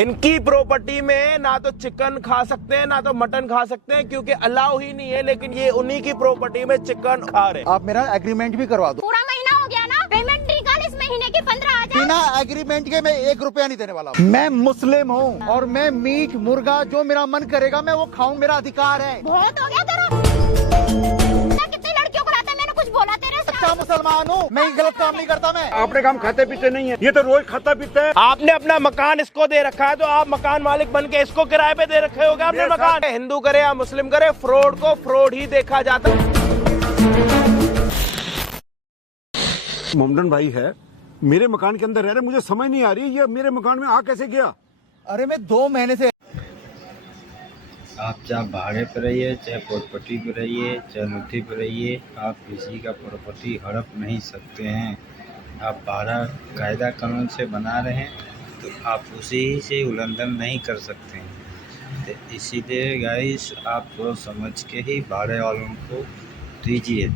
इनकी प्रॉपर्टी में ना तो चिकन खा सकते हैं ना तो मटन खा सकते हैं, क्योंकि अलाउ ही नहीं है, लेकिन ये उन्हीं की प्रॉपर्टी में चिकन खा रहे हैं। आप मेरा एग्रीमेंट भी करवा दो। पूरा महीना हो गया ना, पेमेंट निकाल इस महीने की 15,000। बिना एग्रीमेंट के मैं 1 रुपया नहीं देने वाला। मैं मुस्लिम हूँ और मैं मीट मुर्गा जो मेरा मन करेगा मैं वो खाऊं, मेरा अधिकार है। बहुत हो गया तेरा। कितनी लड़कियों को लाता है, मैंने कुछ बोला तेरे से? अच्छा मुसलमान हूँ मैं, गलत काम नहीं करता मैं। आपने काम खाते पीते नहीं है, ये तो रोज खाता पीता है। आपने अपना मकान इसको दे रखा है, तो आप मकान मालिक बन के इसको किराए पे दे रखे होगे आपने मकान। हिंदू करे या मुस्लिम करे, फ्रॉड को फ्रॉड ही देखा जाता है। मोमडन भाई है, मेरे मकान के अंदर रह रहे, मुझे समझ नहीं आ रही ये मेरे मकान में आ कैसे गया। अरे मैं 2 महीने से। आप चाहे भाड़े पर रहिए, चाहे प्रॉपर्टी पर रहिए, चाहे मुट्ठी पर रहिए, आप किसी का प्रॉपर्टी हड़प नहीं सकते हैं। आप भाड़ा कायदा कानून से बना रहे हैं तो आप उसी से उल्लंघन नहीं कर सकते हैं। तो इसीलिए गाइस आप सोच समझ के ही भाड़े वालों को दीजिए।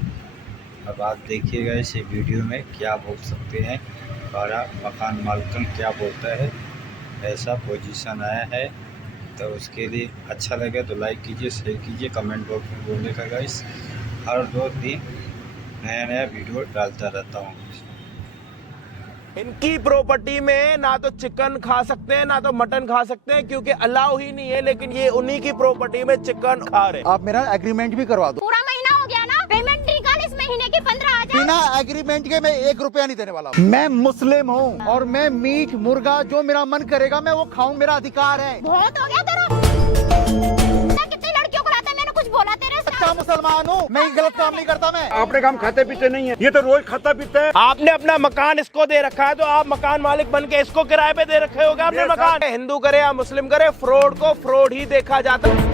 अब आप देखिएगा इस वीडियो में क्या बोल सकते हैं, भाड़ा मकान मालिकन क्या बोलता है। ऐसा पोजीशन आया है तो उसके लिए अच्छा लगे तो लाइक कीजिए, शेयर कीजिए, कमेंट बॉक्स में बोलने का गाइस। हर 2 दिन नया वीडियो डालता रहता हूँ। इनकी प्रॉपर्टी में ना तो चिकन खा सकते हैं ना तो मटन खा सकते हैं, क्योंकि अलाउ ही नहीं है, लेकिन ये उन्हीं की प्रॉपर्टी में चिकन खा रहे हैं। आप मेरा एग्रीमेंट भी करवा दो। पूरा महीना हो गया ना, पेमेंट निकाल इस महीने की 15,000। बिना एग्रीमेंट के मैं 1 रुपया नहीं देने वाला। मैं मुस्लिम हूँ और मैं मीट मुर्गा जो मेरा मन करेगा मैं वो खाऊं, मेरा अधिकार है। बहुत हो गया तेरा। कितनी लड़कियों को लाता है, मैंने कुछ बोला तेरे से? अच्छा मुसलमान हूँ मैं, गलत काम नहीं करता मैं। आपने काम खाते पीते नहीं है, ये तो रोज खाता पीता है। आपने अपना मकान इसको दे रखा है, तो आप मकान मालिक बन के इसको किराए पे दे रखे होगे आपने मकान। हिंदू करे या मुस्लिम करे, फ्रॉड को फ्रॉड ही देखा जाता है।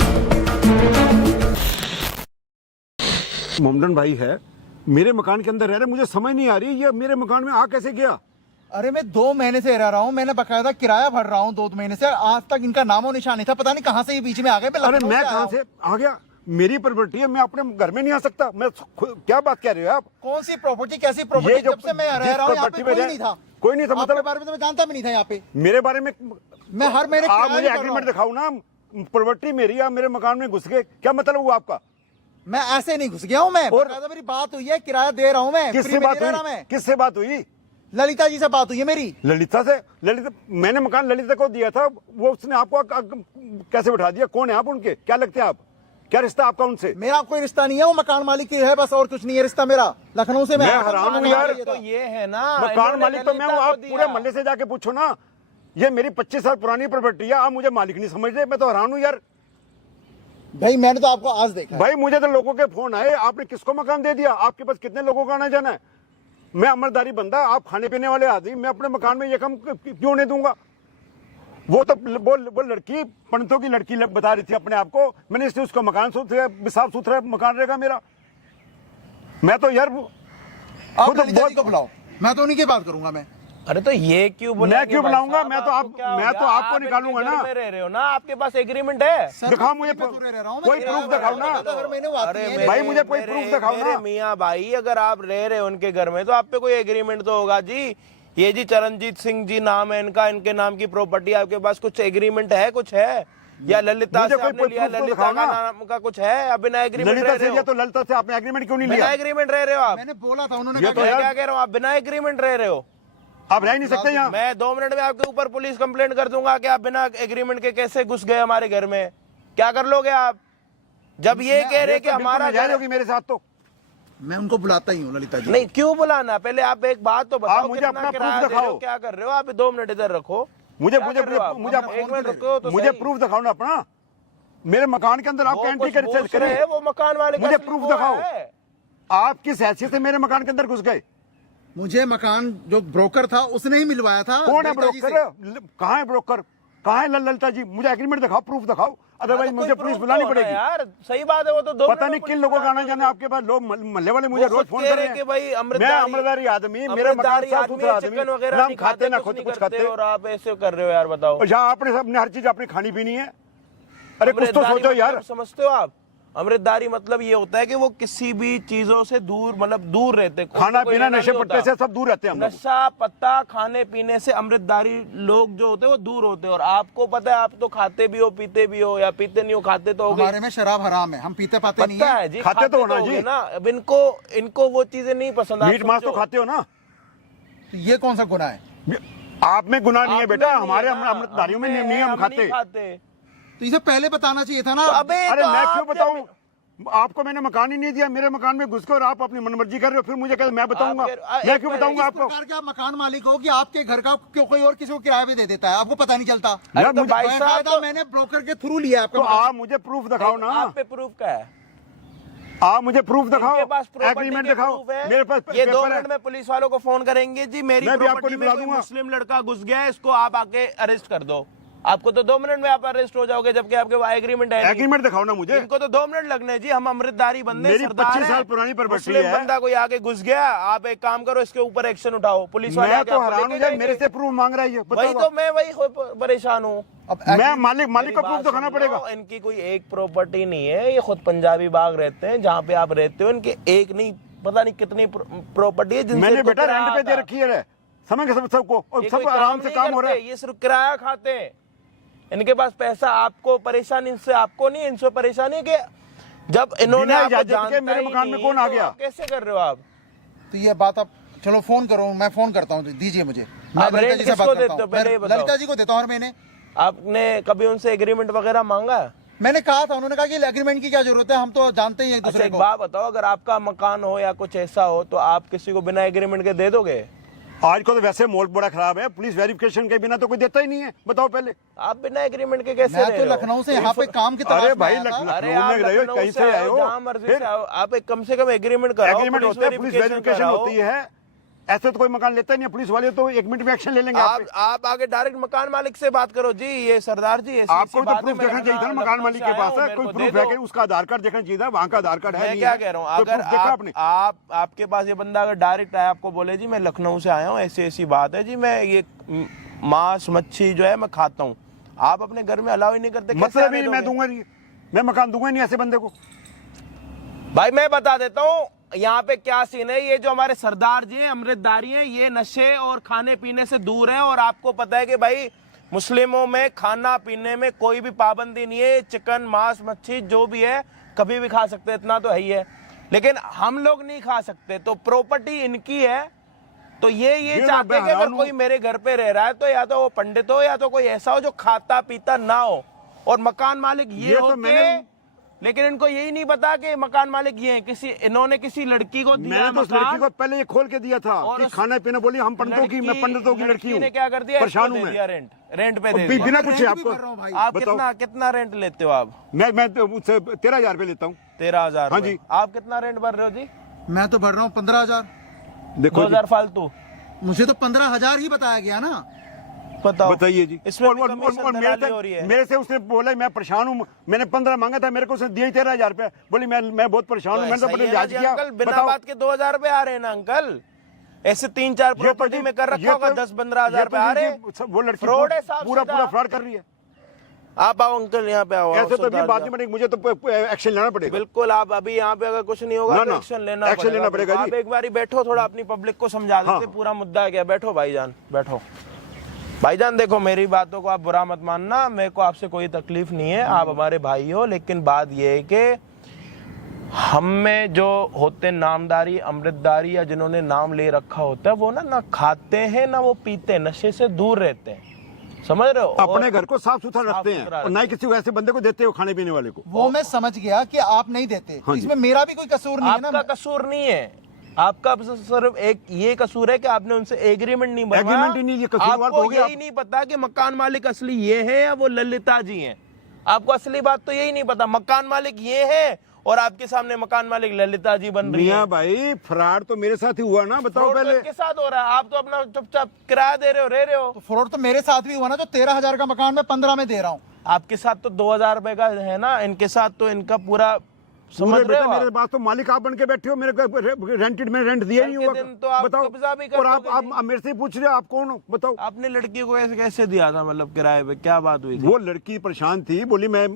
मोमडन भाई है, मेरे मकान के अंदर रह रहे, मुझे समझ नहीं आ रही ये मेरे मकान में आ कैसे गया। अरे मैं 2 महीने से रह रहा हूँ, मैंने बकायदा किराया भर रहा हूँ 2 महीने से। आज तक इनका नामो निशान नहीं था, पता नहीं कहाँ से ये बीच में आ गए। अरे मैं कहाँ से आ गया, मेरी प्रॉपर्टी है, मैं अपने घर में नहीं आ सकता। मैं क्या बात कह रहे हो आप? कौन सी प्रॉपर्टी, कैसी प्रॉपर्टी? जब से मैं रह रहा हूँ यहाँ पे कोई नहीं था। कोई नहीं था, आपके मतलब बारे में तो मैं जानता भी नहीं था यहाँ पे। मेरे बारे में मैं हर महीने आप मुझे एग्रीमेंट दिखाओ ना, प्रॉपर्टी मेरी, आप मेरे मकान में घुस गए, क्या मतलब हुआ आपका? मैं ऐसे नहीं घुस गया हूँ, मैं और मेरी बात हुई है, किराया दे रहा हूँ मैं। किससे बात हुई? किससे बात हुई? ललिता जी से बात हुई है मेरी। ललिता से? ललिता, मैंने मकान ललिता को दिया था, वो उसने आपको कैसे बैठा दिया? कौन है आप उनके, क्या लगते हैं आप? क्या रिश्ता आपका उनसे? मेरा कोई रिश्ता नहीं है, वो मकान मालिक की है बस, और कुछ नहीं है रिश्ता मेरा। लखनऊ से मैं हैरान हूँ यार। तो ये है ना, मकान मालिक तो मैं हूँ, आप पूरे मोहल्ले से जाके पूछो ना। ये मेरी 25 साल पुरानी प्रॉपर्टी है, आप मुझे मालिक नहीं समझ रहे। मैं तो हैरान हूँ यार। भाई मैंने तो आपको आज देखा। भाई मुझे तो लोगों के फोन आए, आपने किसको मकान दे दिया? आपके पास कितने लोगों का आना जाना है? मैं अमरदारी बंदा, आप खाने पीने वाले आदमी, मैं अपने मकान में ये काम क्यों नहीं दूंगा? वो तो वो लड़की पंडितों की लड़की बता रही थी अपने आप को, मैंने इसलिए उसको मकान साफ सुथरा मकान रहेगा मेरा। मैं तो यार आप ललिता जी को बुलाओ, मैं तो उन्हीं की बात करूंगा मैं। अरे तो ये क्यों मैं क्यों बुलाऊंगा? मैं तो आपको निकालूंगा ना। रह रहे हो ना, आपके पास एग्रीमेंट है? दिखाओ मुझे कोई प्रूफ, दिखाओ ना। अरे भाई मुझे कोई प्रूफ दिखाओ ना। मियाँ भाई, अगर आप रह रहे हो उनके घर में तो आप पे कोई एग्रीमेंट तो होगा जी। ये जी चरणजीत सिंह जी नाम है इनका, इनके नाम की प्रॉपर्टी, आपके पास कुछ एग्रीमेंट है? कुछ है? या ललिता से आपने लिया, ललिता का नाम का कुछ है? अब बिना एग्रीमेंट रह रहे हो? तो ललिता से आपने एग्रीमेंट क्यों नहीं लिया? बिना एग्रीमेंट रह रहे हो आप? मैंने बोला था, उन्होंने ये तो क्या कह रहा हूँ, आप बिना एग्रीमेंट रह रहे हो? आप रह नहीं सकते यहाँ। मैं 2 मिनट में आपके ऊपर पुलिस कंप्लेंट कर दूंगा कि आप बिना एग्रीमेंट के कैसे घुस गए हमारे घर में। क्या कर लोगे आप जब ये कह रहे कि हमारा घर होगी मेरे साथ? तो मैं उनको बुलाता ही हूँ ललिता जी। नहीं, क्यों बुलाना? पहले आप एक बात तो बताओ, मुझे कितना अपना किराया प्रूफ दे रहे हो? दिखाओ। क्या कर रहे हो आप? 2 मिनट इधर रखो। मुझे एक मिनट रुको तो मुझे सही। प्रूफ दिखाओ ना अपना। मेरे मकान के अंदर आप एंट्री करे, वो मकान वाले का मुझे सिर्फ प्रूफ वो दिखाओ। है। आप किस हैसियत से मेरे मकान के अंदर घुस गए? मुझे मकान जो ब्रोकर था उसने ही मिलवाया था। कौन है ब्रोकर? कहाँ है ब्रोकर? कहाँ है ललिता जी? मुझे एग्रीमेंट दिखाओ, प्रूफ दिखाओ, अदरवाइज मुझे पुलिस बुलानी पड़ेगी यार। सही बात है, वो तो 2 पता नहीं किन लोगों का आना जाना आपके पास। लोग मोहल्ले वाले मुझे रोज फोन कर रहे हैं कि भाई मैं अमरदारी आदमी, मेरा मकान साफ सुथरा आदमी, ना हम खाते ना खुद कुछ खाते, और आप ऐसे कर रहे हो यार, बताओ। और यहाँ आपने हर चीज अपनी खानी पीनी है। अरे कुछ तो सोचो यार। समझते हो आप? अमृतधारी मतलब ये होता है कि वो किसी भी चीजों से दूर, मतलब दूर रहते, खाना कोई पीना लेना नशे नहीं पट्टे होता। से सब दूर रहते हैं हम लोग। नशा पत्ता खाने पीने से अमृतधारी लोग जो होते हैं वो दूर होते हैं। और आपको पता है, आप तो खाते भी हो पीते भी हो, या पीते नहीं हो खाते तो हो गए। हमारे में शराब हराम है, हम पीते पाते नहीं पता है। है जी, खाते तो हो ना होगे जी। ना। अब इनको वो चीजें नहीं पसंद। आप मीट मांस तो समझो। खाते हो ना। तो ये कौन सा गुनाह है? आप में गुनाह नहीं है आप बेटा, में नहीं हमारे है ना, अमृतधारियों में हम नहीं, हम नहीं खाते। तो इसे पहले बताना चाहिए था ना। तो अबे अरे तो मैं आप क्यों जब- बताऊं? आपको मैंने मकान ही नहीं दिया, मेरे मकान में घुस के और आप अपनी मनमर्जी कर रहे हो, फिर मुझे कहते मैं बताऊंगा। आप- मैं क्यों बताऊंगा इस आपको? प्रकार के आप मकान मालिक हो कि आपके घर का क्यों कोई और किसी को किराए पे दे देता है, आपको पता नहीं चलता। अरे तो मुझे- भाई साहब बाकायदा तो मैंने ब्रोकर के थ्रू लिया तो आपका आप मुझे प्रूफ दिखाओ ना। आप पे प्रूफ का है। आप मुझे प्रूफ दिखाओ, इनके पास property एग्रीमेंट के दिखाओ। proof है। मेरे पास ये 2 पेपर है। मिनट में पुलिस वालों को फोन करेंगे जी, मेरी मैं भी आपको प्रॉपर्टी में दिखला कोई दूंगा। मुस्लिम लड़का घुस गया है, इसको आप आके अरेस्ट कर दो। आपको तो 2 मिनट में आप अरेस्ट हो जाओगे, जबकि आपके वो एग्रीमेंट है नहीं। एग्रीमेंट दिखाओ ना मुझे। इनको तो 2 मिनट लगने जी। हम अमृतधारी बंदे, मेरी सरदार 25 हैं। साल पुरानी प्रॉपर्टी मुस्लिम है। बंदा कोई आके घुस गया, आप एक काम करो, इसके ऊपर एक्शन उठाओ। पुलिस वाले मैं आके तो आपको हैरान लेके हूं जाए, जाएंगे। मेरे से प्रूफ मांग रहा है ये। वही बताओ तो मैं वही परेशान हूँ। अब मैं मालिक का मेरी प्रूफ बात दिखाना सुन पड़ेगा। लो, इनकी कोई एक प्रॉपर्टी नहीं है, ये खुद पंजाबी बाग रहते हैं जहाँ पे आप रहते हो। इनके एक नहीं, पता नहीं कितनी प्रॉपर्टी है जिनसे मैंने इनको बेटा किराया रेंट पे दे आता। रखी है, समझ गए सबको, और ये सब कोई आराम से नहीं काम हो रहा करते, है। ये सिर्फ किराया खाते हैं। इनके पास पैसा, आपको परेशानी इनसे, आपको नहीं, इनसे परेशानी है कि जब इन्होंने बिना आपको इजाजत के जानता मेरे ही मकान में नहीं, कौन आ तो गया? आप कैसे कर रहे हो आप? तो ये बात आप चलो फोन करो, मैं फोन करता हूँ, दीजिए मुझे। मैं आप ललिता रेंट जी से किसको बात देते करता हो? हूँ। पहले ये मैं बताओ। ललिता जी को देता हूँ। और आपने कभी उनसे एग्रीमेंट वगैरह मांगा है? मैंने कहा था, उन्होंने कहा कि एग्रीमेंट की क्या जरूरत है, हम तो जानते ही हैं एक अच्छा दूसरे एक को। बात बताओ, अगर आपका मकान हो या कुछ ऐसा हो तो आप किसी को बिना एग्रीमेंट के दे दोगे? आज को तो वैसे मोल बड़ा खराब है, पुलिस वेरिफिकेशन के बिना तो कोई देता ही नहीं है। बताओ पहले। आप बिना एग्रीमेंट के कैसे मैं रह तो रहे हो? लखनऊ से यहाँ पे काम की तलाश अरे में भाई आया था। लखनऊ अरे में आप रहे हो, लखनऊ कहीं से से आए आए हो, हो, जहाँ मर्जी फिर से आओ, आप एक कम से कम एग्रीमेंट कराओ। एग्रीमेंट होता है, पुलिस वेरिफिकेशन कराओ। होती है। ऐसे तो कोई मकान लेता ही नहीं है, पुलिस वाले तो 1 मिनट में एक्शन ले लेंगे। आप आगे डायरेक्ट मकान मालिक से बात करो जी। ये सरदार जी ऐसी आपको ऐसी तो बात है, प्रूफ मैं देखना चाहिए था ना, लखनऊ मकान मालिक से के आया पास हूँ, है मेरे कोई को प्रूफ दे है दो। कि उसका आधार कार्ड देखना चाहिए था, वहाँ का आधार कार्ड है मैं नहीं क्या है। कह रहा हूँ, कोई अगर proof देखा आपने? आपके पास ये बंदा अगर डायरेक्ट आया, आपको बोले जी मैं लखनऊ से आया हूँ, ऐसी ऐसी बात है जी, मैं ये मांस मच्छी जो है मैं खाता हूँ, आप अपने घर में अलाउ ही नहीं करते, कैसे मतलब आने ही नहीं, मैं दोगे? दूंगा नहीं, मैं मकान दूंगा ही नहीं ऐसे बंदे को। भाई मैं बता देता हूँ यहाँ पे क्या सीन है। ये जो हमारे सरदार जी हैं, अमृतधारी हैं, ये नशे और खाने पीने से दूर हैं। और आपको पता है कि भाई मुस्लिमों में खाना पीने में कोई भी पाबंदी नहीं है। चिकन मांस मच्छी जो भी है कभी भी खा सकते, इतना तो है ही है, लेकिन हम लोग नहीं खा सकते। तो प्रॉपर्टी इनकी है, तो ये ना, चाहते हैं कि अगर हैरान हूं। कोई मेरे घर पे रह रहा है तो या तो वो पंडित हो या तो कोई ऐसा हो जो खाता पीता ना हो। और मकान मालिक ये तो हो मैंने- लेकिन इनको यही नहीं पता कि मकान मालिक ये हैं। इन्होंने किसी लड़की को दिया मैंने तो उस लड़की मकान, को पहले ये खोल के दिया था और कि उस खाना पीना, बोली हम पंडितों की, मैं पंडितों की लड़की हूँ। ने क्या कर दिया, परेशान इसको हूँ दे मैं। दिया रेंट पे दे दिया। बिना पूछे रेंट भी आपको भर रहा हूँ भाई। आप बताओ। कितना रेंट लेते हो आप? मैं तो उससे 13,000 रुपये लेता हूँ। 13,000। हाँ जी। आप कितना रेंट भर रहे हो जी? मैं तो भर रहा हूँ 15,000। देखो जी, 2,000 फालतू। मुझे तो 15,000 ही बताया गया ना। बताओ बताइए जी। इसमें भी और कमीशन दलाली हो रही है। मेरे से उसने बोला मैं परेशान हूँ, मैंने 15 मांगा था, मेरे को उसने दिए 13,000 रुपये। बोली मैं बहुत परेशान हूँ, मैंने तो बड़े लिहाज किया। अंकल बिना बताओ। बात के 2,000 रुपए आ रहे हैं ना अंकल। ऐसे 3-4 प्रॉपर्टी में कर रखा होगा, 10-15,000 रुपए आ रहे हैं। वो लड़की फ्रॉड है साहब, पूरा सीधा। फ्रॉड कर रही है। आप आओ अंकल, यहाँ पे आओ। ऐसे तो सरदार फिर बात जी। नहीं बनेगी, मुझे तो एक्शन लेना पड़ेगा। बिल्कुल, आप अभी यहाँ पे अगर कुछ नहीं होगा ना, तो ना, एक्शन लेना एक्शन लेना पड़ेगा आप जी। एक बारी बैठो, थोड़ा अपनी पब्लिक को समझा देते हाँ। पूरा मुद्दा क्या। बैठो भाईजान, बैठो भाईजान। देखो मेरी बातों को आप बुरा मत मानना, मेरे को आपसे कोई तकलीफ नहीं है, आप हमारे भाई हो। लेकिन बात ये है कि हम में जो होते नामदारी अमृतधारी या जिन्होंने नाम ले रखा होता है, वो ना खाते हैं ना वो पीते, नशे से दूर रहते हैं, समझ रहे हो? अपने घर को साफ सुथरा रखते हैं सुथरा और ना ही किसी ऐसे बंदे को देते हो खाने पीने वाले को। वो मैं समझ गया कि आप नहीं देते, हाँ जी। इसमें मेरा भी कोई कसूर नहीं है आपका ना। कसूर नहीं है, आपका सिर्फ एक ये कसूर है कि आपने उनसे एग्रीमेंट नहीं बनवाया। एग्रीमेंट ही नहीं, ये कसूरवार तो आपको हो गया यही नहीं पता कि मकान मालिक असली ये है या वो ललिता जी हैं। आपको असली बात तो यही नहीं पता, मकान मालिक ये है और आपके सामने मकान मालिक ललिता जी बन रही है। मियां भाई फ्रॉड तो मेरे साथ ही हुआ ना, बताओ फ्रॉड तो पहले। इनके साथ हो रहा है, आप तो अपना चुपचाप किराया दे रहे हो, रह रहे हो। तो फ्रॉड तो मेरे साथ भी हुआ ना, जो 13,000 का मकान मैं 15 में दे रहा हूँ। आपके साथ तो 2,000 रुपए का है ना, इनके साथ तो इनका पूरा समझ पूरे रहे बेटा हो मेरे आप? पास तो मालिक आप बन के बैठे हो, मेरे को रेंटेड में रेंट दिया ही कल के हुआ। दिन तो आप बताओ। कब्जा भी कर और आप दोगे मेरे से पूछ रहे हो आप कौन हो, बताओ। आपने लड़की को कैसे दिया था, मतलब किराए पे क्या बात हुई थी? वो लड़की परेशान थी, बोली मैं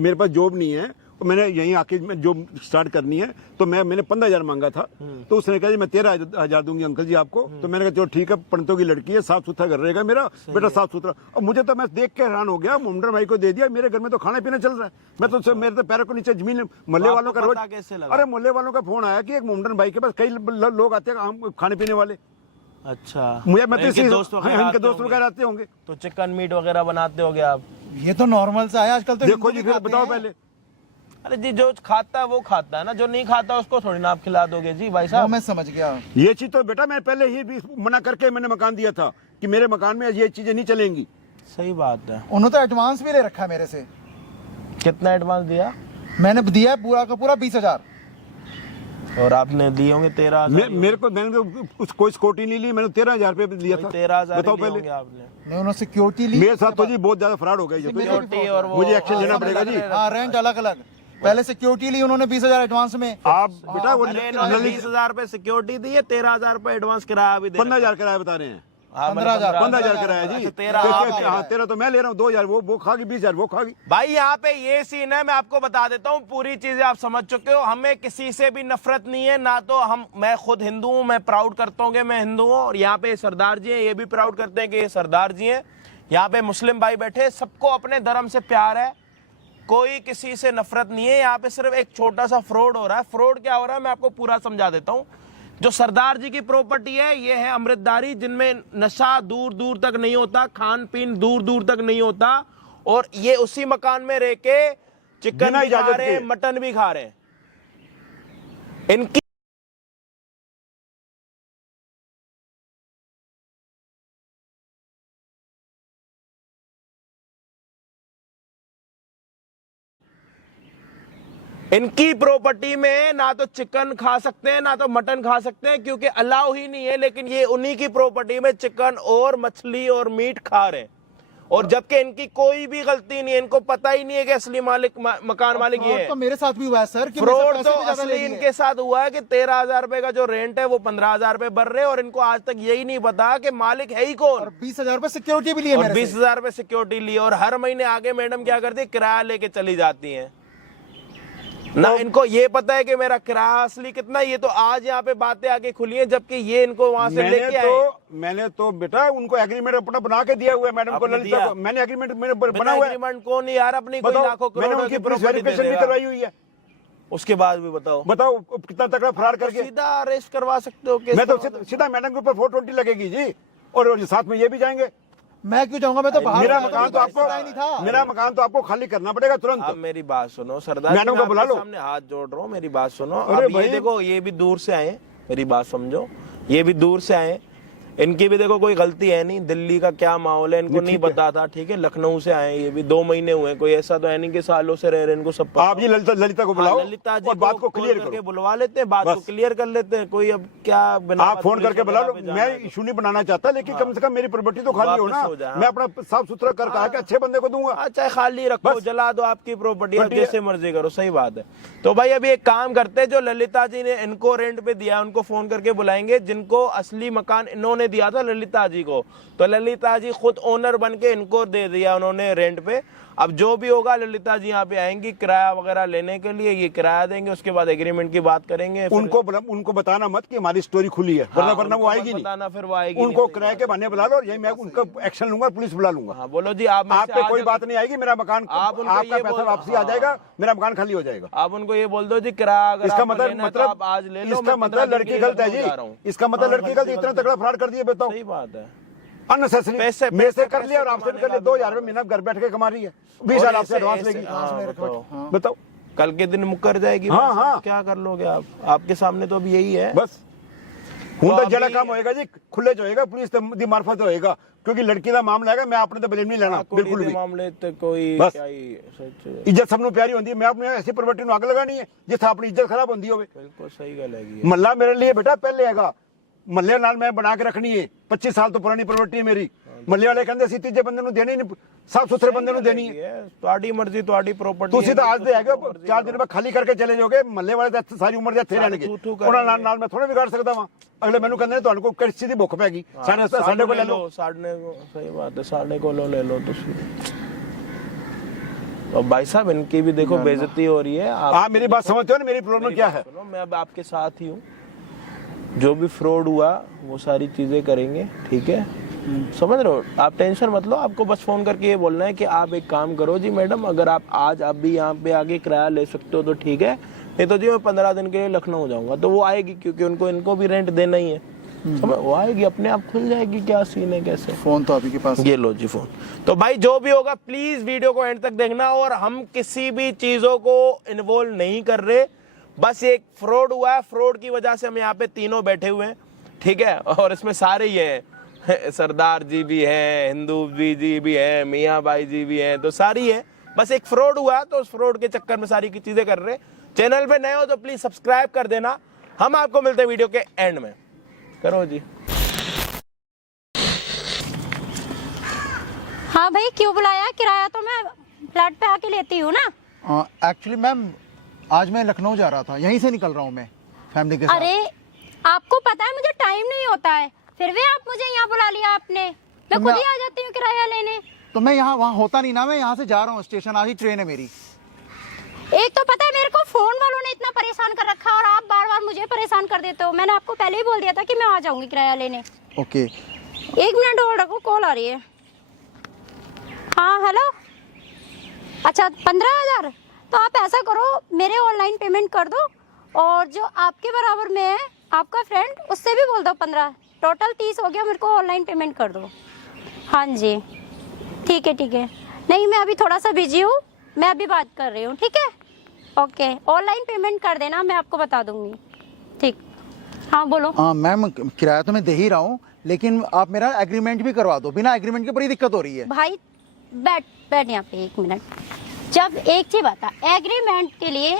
मेरे पास जॉब नहीं है मैंने यहीं आके मैं जो स्टार्ट करनी है, तो मैंने 15,000 मांगा था, तो उसने कहा जी मैं 13,000 दूंगी अंकल जी आपको। तो मैंने कहा चलो ठीक है, पंडितों की लड़की है, साफ सुथरा घर रहेगा मेरा बेटा, साफ सुथरा। और मुझे तो मैं देख के हैरान हो गया, मुमडन भाई को दे दिया, मेरे घर में तो खाना पीना चल रहा है, मैं तो मेरे तो पैरों को नीचे जमीन। मोहल्ले वालों का रोज, अरे मोहल्ले वालों का फोन आया कि एक मुमडन भाई के पास कई लोग आते हैं खाने पीने वाले। अच्छा, मुझे मैं इनके दोस्त वगैरह आते होंगे, तो चिकन मीट वगैरह बनाते होगे आप? ये तो नॉर्मल सा है आजकल। तो देखो जी, फिर बताओ पहले। अरे जी, जो खाता है वो खाता है ना, जो नहीं खाता उसको थोड़ी ना आप खिला दोगे जी भाई वो साहब। मैं समझ गया। ये चीज तो बेटा मैं पहले ही भी मना करके मैंने मकान दिया था कि मेरे मकान में ये चीजें नहीं चलेंगी। सही बात है। उन्होंने तो एडवांस भी ले रखा है मेरे से। कितना एडवांस दिया? मैंने दिया है पूरा का पूरा 20,000। और आपने दिए होंगे 13,000। मेरे को मैंने तो कोई सिक्योरिटी नहीं ली, मैंने 13,000 रुपए दिया था। 13,000 बताओ पहले। आपने? नहीं, उन्होंने सिक्योरिटी ली। मेरे साथ तो जी बहुत ज्यादा फ्रॉड हो गया, सिक्योरिटी और वो मुझे एक्शन लेना पड़ेगा जी। हाँ, रेंट अलग अलग। पहले सिक्योरिटी ली उन्होंने 20,000 एडवांस में। आप बेटा वो 20,000 रुपए सिक्योरिटी दी है, 13,000 रुपए एडवांस किराया भी दे। 15,000 किराया बता रहे हैं। 15,000 किराया जी। अच्छा, 13,000 13 तो मैं ले रहा हूँ, 2,000 वो खागी, 20,000 वो खागी। भाई यहाँ पे ये सीन है, मैं आपको बता देता हूँ, पूरी चीजें आप समझ चुके हो। हमें किसी से भी नफरत नहीं है ना, तो मैं खुद हिंदू हूँ, मैं प्राउड करता हूँ कि मैं हिंदू हूँ। और यहाँ पे सरदार जी हैं, ये भी प्राउड करते हैं कि ये सरदार जी हैं। यहाँ पे मुस्लिम भाई बैठे, सबको अपने धर्म से प्यार है, कोई किसी से नफरत नहीं है। यहाँ पे सिर्फ एक छोटा सा फ्रॉड हो रहा है। फ्रॉड क्या हो रहा है मैं आपको पूरा समझा देता हूँ। जो सरदार जी की प्रॉपर्टी है, ये है अमृतधारी, जिनमें नशा दूर दूर तक नहीं होता, खान पीन दूर दूर तक नहीं होता, और ये उसी मकान में रह के चिकन भी खा रहे हैं, मटन भी खा रहे हैं। इनकी इनकी प्रॉपर्टी में ना तो चिकन खा सकते हैं ना तो मटन खा सकते हैं, क्योंकि अलाउ ही नहीं है। लेकिन ये उन्हीं की प्रॉपर्टी में चिकन और मछली और मीट खा रहे हैं, और जबकि इनकी कोई भी गलती नहीं है। इनको पता ही नहीं है कि असली मालिक मकान मालिक ये है। तो मेरे साथ भी हुआ है सर कि फ्रॉड तो असली इनके साथ हुआ है कि 13,000 रुपए का जो रेंट है वो 15,000 रुपए भर रहे हैं, और इनको आज तक यही नहीं पता कि मालिक है ही कौन। और 20,000 रुपए सिक्योरिटी भी ली है और मेरे से। 20,000 रुपए सिक्योरिटी ली, और हर महीने आगे मैडम क्या करती है, किराया लेके चली जाती है ना। इनको ये पता है कि मेरा किराया असली कितना है। ये तो आज यहाँ पे बातें आगे खुली हैं, जबकि ये इनको वहां से लेके आए। मैंने तो बेटा उनको एग्रीमेंट अपना बना के दिया हुआ है मैडम को, ललिता को। मैंने एग्रीमेंट बना हुआ है। एग्रीमेंट कौन नहीं यार, अपनी कोई लाखों करोड़ों की प्रॉपर्टी भी करवाई हुई है। उसके बाद भी बताओ कितना तगड़ा फरार करके सीधा अरेस्ट करवा सकते हो। मैं तो सीधा मैडम के ऊपर 420 लगेगी जी, और साथ में ये भी जाएंगे। मैं क्यों जाऊंगा, मैं तो बाहर। मेरा मकान तो आपको नहीं था। मेरा मकान तो आपको खाली करना पड़ेगा तुरंत। अब मेरी बात सुनो सरदार, मैडम को बुला लो, सामने हाथ जोड़ रहा हूँ, मेरी बात सुनो। अब ये देखो, ये भी दूर से आए, मेरी बात समझो, ये भी दूर से आए, इनकी भी देखो कोई गलती है नहीं। दिल्ली का क्या माहौल है इनको नहीं पता था, ठीक है। लखनऊ से आए, ये भी 2 महीने हुए, कोई ऐसा तो है नहीं कि सालों से रह रहे इनको सब पता। आप जी ललिता को बुलाओ, ललिता जी और बात को क्लियर करके बुलवा लेते हैं, बात को क्लियर कर लेते हैं। कोई अब क्या आप फोन करके बुला लो। मैं इशू नहीं बनाना चाहता, लेकिन कम से कम मेरी प्रॉपर्टी तो खाली हो ना। मैं अपना साफ सुथरा कर कहा कि अच्छे बंदे को दूंगा। चाहे खाली रखो, जला दो, आपकी प्रॉपर्टी, जैसे मर्जी करो, सही बात है। तो भाई अभी एक काम करते हैं, जो ललिता जी ने इनको रेंट पे दिया उनको फोन करके बुलाएंगे, जिनको असली मकान इन्होंने दिया था ललिता जी को। तो ललिता जी खुद ओनर बन के इनको दे दिया उन्होंने रेंट पे। अब जो भी होगा ललिता जी यहाँ पे आएंगी किराया वगैरह लेने के लिए, ये किराया देंगे, उसके बाद एग्रीमेंट की बात करेंगे। उनको बताना मत कि हमारी स्टोरी खुली है, वरना वो आएगी नहीं। फिर वो आएगी। उनको किराए के बहाने बुला लो, यही मैं उनका एक्शन लूंगा, पुलिस बुला लूंगा। हाँ, बोलो जी, आप पे कोई बात नहीं आएगी। मेरा मकान, आपका पैसा वापसी आ जाएगा, मेरा मकान खाली हो जाएगा। आप उनको ये बोल दो जी, किराया अगर इसका मतलब आज ले लो। इसका मतलब लड़की गलत है जी, इसका मतलब लड़की गलत। इतना तगड़ा फ्रॉड कर दिया, बताओ। सही बात है। अननेसेसरी मेरे से कर लिया और आपसे भी कर लिया। 2,000 रुपए महीना घर बैठ के कमा रही है, 20,000 आपसे एडवांस लेगी। बताओ कल के दिन मुकर जाएगी। हाँ। क्या कर लोगे आप? आपके सामने तो अभी यही है बस। हूं तो जड़ा काम होएगा जी, खुले जो होएगा पुलिस दी मार्फत होएगा, क्योंकि लड़की का मामला है। मैं आपने तो ब्लेम नहीं लेना बिल्कुल भी। मामले तो कोई बस क्या ही सच इज्जत सबनों प्यारी होती है। मैं अपने ऐसी प्रॉपर्टी में आग लगानी है जिससे अपनी इज्जत खराब होती होवे। बिल्कुल सही गल है। मल्ला मेरे लिए बेटा पहले हैगा, मल्ले नाल मैं बना के रखनी है। 25 साल तो पुरानी प्रॉपर्टी है मेरी। मल्ले वाले कहते सी तीजे बंदे देनी नहीं, साफ सुथरे बंदे देनी है। ਤੁਹਾਡੀ ਮਰਜ਼ੀ, ਤੁਹਾਡੀ प्रॉपर्टी। ਤੁਸੀਂ ਤਾਂ ਅੱਜ ਦੇ ਹੈਗੇ, 4 दिन बाद खाली करके चले जाओगे। मल्ले वाले तो सारी उम्र ਇੱਥੇ ਰਹਿਣਗੇ, ਉਹਨਾਂ ਨਾਲ ਮੈਂ ਥੋੜਾ ਵਿਗਾੜ ਸਕਦਾ ਵਾਂ। ਅਗਲੇ ਮੈਨੂੰ ਕਹਿੰਦੇ ਨੇ ਤੁਹਾਨੂੰ ਕੋਈ ਕਿਸ ਚੀਜ਼ ਦੀ ਭੁੱਖ ਪੈ ਗਈ, ਸਾਡੇ ਕੋਲ ਲੈ ਲਓ। ਸਾਡੇ ਕੋ ਸਹੀ ਬਾਤ ਹੈ, ਸਾਡੇ ਕੋਲੋਂ ਲੈ ਲਓ ਤੁਸੀਂ। और भाई साहब इनकी भी देखो बेइज्जती हो रही है। आप मेरी बात समझते हो ना, मेरी प्रॉब्लम क्या है? सुनो, मैं अब आपके साथ ही हूँ। जो भी फ्रॉड हुआ वो सारी चीजें करेंगे, ठीक है? समझ रहे हो? आप टेंशन मत लो। आपको बस फोन करके ये बोलना है कि आप एक काम करो जी मैडम, अगर आप आज आप भी यहाँ पे आके किराया ले सकते हो तो ठीक है, नहीं तो जी मैं 15 दिन के लिए लखनऊ जाऊंगा। तो वो आएगी, क्योंकि इनको भी रेंट देना ही है। समझ, वो आएगी, अपने आप खुल जाएगी। क्या सीन है, कैसे? फोन तो आपके पास, ये लो जी फोन। तो भाई जो भी होगा प्लीज वीडियो को एंड तक देखना। और हम किसी भी चीजों को इन्वॉल्व नहीं कर रहे, बस एक फ्रॉड हुआ है, फ्रॉड की वजह से हम यहाँ पे तीनों बैठे हुए हैं, ठीक है? और इसमें सारे ही हैं, सरदार जी भी हैं, हिंदू जी भी हैं, मियाँ भाई जी भी हैं, तो सारी है। बस एक फ्रॉड हुआ तो उस फ्रॉड के चक्कर में सारी की चीजें कर रहे। चैनल पे नए हो तो प्लीज सब्सक्राइब कर देना। हम आपको मिलते हैं वीडियो के एंड में। करो जी। हाँ भाई, क्यों बुलाया? किराया तो मैं फ्लैट पे आके लेती हूँ ना। एक्चुअली मैम आज मैं लखनऊ जा रहा था, यहीं से निकल रहा हूँ मैं फैमिली के साथ। अरे आपको पता है मुझे टाइम नहीं होता है, फिर भी आप मुझे यहाँ बुला लिया आपने। मैं खुद ही आ जाती हूँ किराया लेने। तो मैं यहाँ वहाँ होता नहीं ना, मैं यहाँ से जा रहा हूँ स्टेशन, आज ही ट्रेन है मेरी। एक तो पता है मेरे को फोन वालों ने इतना परेशान कर रखा है और आप बार बार मुझे परेशान कर देते हो। मैंने आपको पहले ही बोल दिया था कि मैं आ जाऊंगी किराया लेने। ओके, 1 मिनट होल्ड रखो, कॉल आ रही है। हाँ हेलो, अच्छा 15,000। तो आप ऐसा करो, मेरे ऑनलाइन पेमेंट कर दो, और जो आपके बराबर में है आपका फ्रेंड, उससे भी बोल दो 15, टोटल 30 हो गया। मेरे को ऑनलाइन पेमेंट कर दो। हाँ जी ठीक है, ठीक है। नहीं मैं अभी थोड़ा सा बिजी हूँ, मैं अभी बात कर रही हूँ, ठीक है? ओके, ऑनलाइन पेमेंट कर देना, मैं आपको बता दूंगी। ठीक, हाँ बोलो। मैम किराया तो मैं दे ही रहा हूँ, लेकिन आप मेरा एग्रीमेंट भी करवा दो। बिना एग्रीमेंट के बड़ी दिक्कत हो रही है। भाई बैठ यहाँ पे 1 मिनट। जब एक चीज बता, एग्रीमेंट के लिए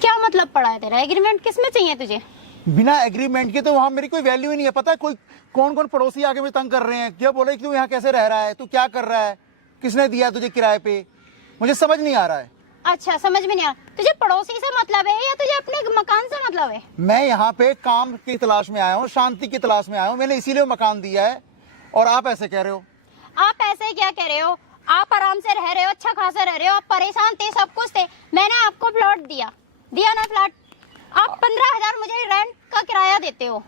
क्या मतलब पड़ा है तेरा? एग्रीमेंट किस में चाहिए तुझे? बिना एग्रीमेंट के तो वहाँ मेरी कोई वैल्यू ही नहीं है। पता है कोई कौन कौन पड़ोसी आके मुझे तंग कर रहे हैं, क्या बोले कि तू यहाँ कैसे रह रहा है, तू क्या कर रहा है, किसने दिया तुझे किराए पे, मुझे समझ नहीं आ रहा है। अच्छा, समझ में नहीं आ, तुझे पड़ोसी से मतलब है या तुझे अपने मकान से मतलब है? मैं यहाँ पे काम की तलाश में आया हूँ, शांति की तलाश में आया हूँ, मैंने इसीलिए मकान दिया है, और आप ऐसे कह रहे हो। आप ऐसे क्या कह रहे हो? आप आराम से रह रहे हो, अच्छा खासा रह रहे हो, आप परेशान थे, सब कुछ थे। मैंने आपको प्लॉट दिया ना फ्लैट। आप 15,000 मुझे रेंट का किराया देते हो,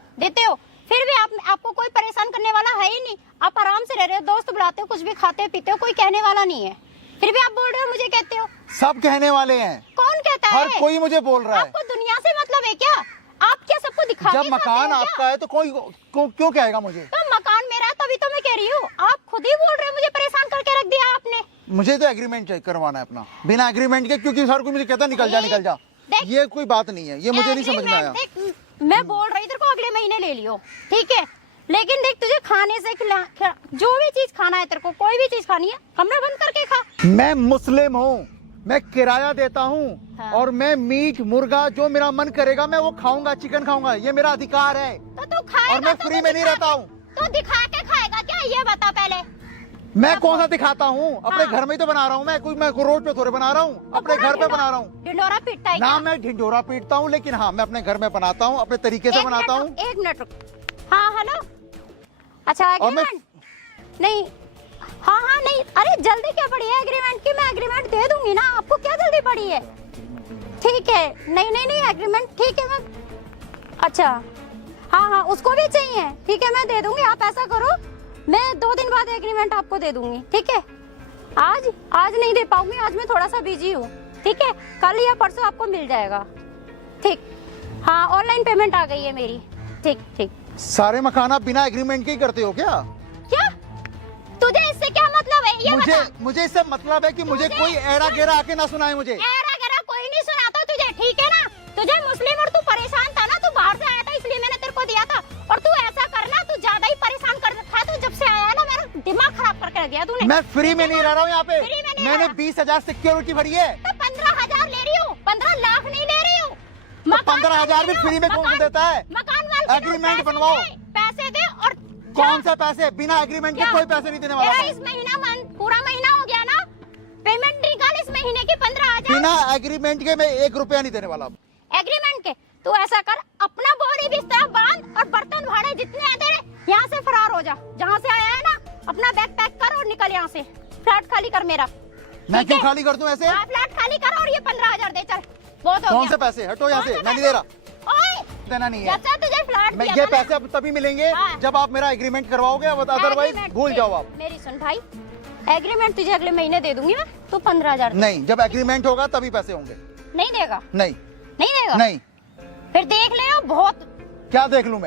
फिर भी आपको कोई परेशान करने वाला है ही नहीं। आप आराम से रह रहे हो, दोस्त बुलाते हो, कुछ भी खाते पीते हो, कोई कहने वाला नहीं है। फिर भी आप बोल रहे हो, मुझे कहते हो। सब कहने वाले हैं। कौन कहता है? हर कोई मुझे बोल रहा है। आपको दुनिया से मतलब है क्या? आप क्या सबको दिखा? जब मकान आपका है तो कोई क्यों कहेगा मुझे? तो मकान मेरा है, तभी तो मैं कह रही हूँ। आप खुद ही बोल रहे हो, मुझे परेशान करके रख दिया आपने। मुझे तो एग्रीमेंट करवाना है अपना, बिना एग्रीमेंट के, क्योंकि हर कोई मुझे कहता निकल जा। ये कोई बात नहीं है, ये मुझे नहीं समझ में आया। मैं बोल रही तेरे को अगले महीने ले लियो, ठीक है? लेकिन देख, तुझे खाने से जो भी चीज खाना है, तेरे को कोई भी चीज खानी है, कमरा बंद करके खा। मैं मुस्लिम हूँ, मैं किराया देता हूँ। हाँ। और मैं मीट मुर्गा जो मेरा मन करेगा मैं वो खाऊंगा, चिकन खाऊंगा, ये मेरा अधिकार है। तो तू खाएगा, और मैं फ्री में नहीं रहता हूँ। तो दिखा के खाएगा क्या, ये बता पहले। मैं कौन सा दिखाता हूँ? अपने हाँ। घर में ही तो बना रहा हूँ मैं कोई रोड पे थोड़े बना रहा हूँ, अपने घर पे बना रहा हूँ। ढिंडोरा पीटता है ना क्या? मैं ढिंडोरा पीटता हूँ, लेकिन हाँ मैं अपने घर में बनाता हूँ, अपने तरीके से बनाता हूँ। 1 मिनट रुक। हाँ हेलो, अच्छा एग्रीमेंट नहीं, हाँ नहीं, अरे जल्दी क्या पड़ी है एग्रीमेंट की? मैं एग्रीमेंट दे दूंगी ना, आपको क्या जल्दी पड़ी है? ठीक है, नहीं एग्रीमेंट ठीक है। मैं अच्छा हाँ उसको भी चाहिए, ठीक है मैं दे दूंगी। आप ऐसा करो, मैं 2 दिन बाद एग्रीमेंट आपको दे दूंगी, ठीक है? आज नहीं दे पाऊंगी, आज मैं थोड़ा सा बिजी हूँ, ठीक है? कल या परसों आपको मिल जाएगा, ठीक? हाँ ऑनलाइन पेमेंट आ गई है मेरी, ठीक। सारे मकान आप बिना एग्रीमेंट के ही करते हो क्या? तुझे इससे क्या मतलब है ये बता? मुझे इससे मतलब है कि मुझे कोई एरा गेरा आके ना सुनाए मुझे। एरा गेरा कोई नहीं सुनाता तुझे, ठीक है ना? तुझे मुस्लिम और तू परेशान था ना, तू बाहर से आया था इसलिए मैंने तेरे को दिया था। और तू ऐसा करना, तू ज्यादा ही परेशान कर रखा है। तू जब से आया ना, मेरा दिमाग खराब करके रख दिया तूने। मैं फ्री में नहीं रह रहा हूँ यहाँ पे, फ्री में नहीं मैंने रहा। 20,000 सिक्योरिटी भरी है। तो 15,000 ले रही हूँ, 15 लाख नहीं ले रही हूँ। 15,000 भी फ्री में कौन देता है? मकान मालिक एग्रीमेंट बनवाओ, पैसे दे। और कौन सा पैसे? बिना एग्रीमेंट के कोई पैसे नहीं देने वाला। इस महीना पूरा महीना हो गया ना, पेमेंट निकाल इस महीने की 15,000। बिना एग्रीमेंट के मैं 1 रुपया नहीं देने वाला। एग्रीमेंट के तू ऐसा कर, अपना बोरी बिस्तर बांध और बर्तन भाड़े जितने हैं तेरे, यहाँ से फरार हो जा। जहाँ से आया है ना, अपना बैग पैक कर और निकल यहाँ से। फ्लैट खाली कर मेरा, मैं ठीक क्यों है? खाली कर दूं ऐसे? हाँ, फ्लैट खाली करो और ये 15,000 दे, चल बहुत हो कौन गया। से पैसे? हटो यहाँ कौन से, से मैं नहीं पैसे? दे रहा, ओए, देना नहीं है। जब से तुझे फ्लैट मैं दिया ये था ना- पैसे अब तभी मिलेंगे हाँ। जब आप मेरा एग्रीमेंट करवाओगे, अदरवाइज एग्रीमेंट भूल दे- जाओ आप। मेरी सुन भाई, एग्रीमेंट तुझे अगले महीने दे दूंगी मैं, तू 15,000 नहीं, जब एग्रीमेंट होगा तभी पैसे होंगे। नहीं देगा? नहीं नहीं देगा? नहीं, फिर देख ले, बहुत क्या देख लूं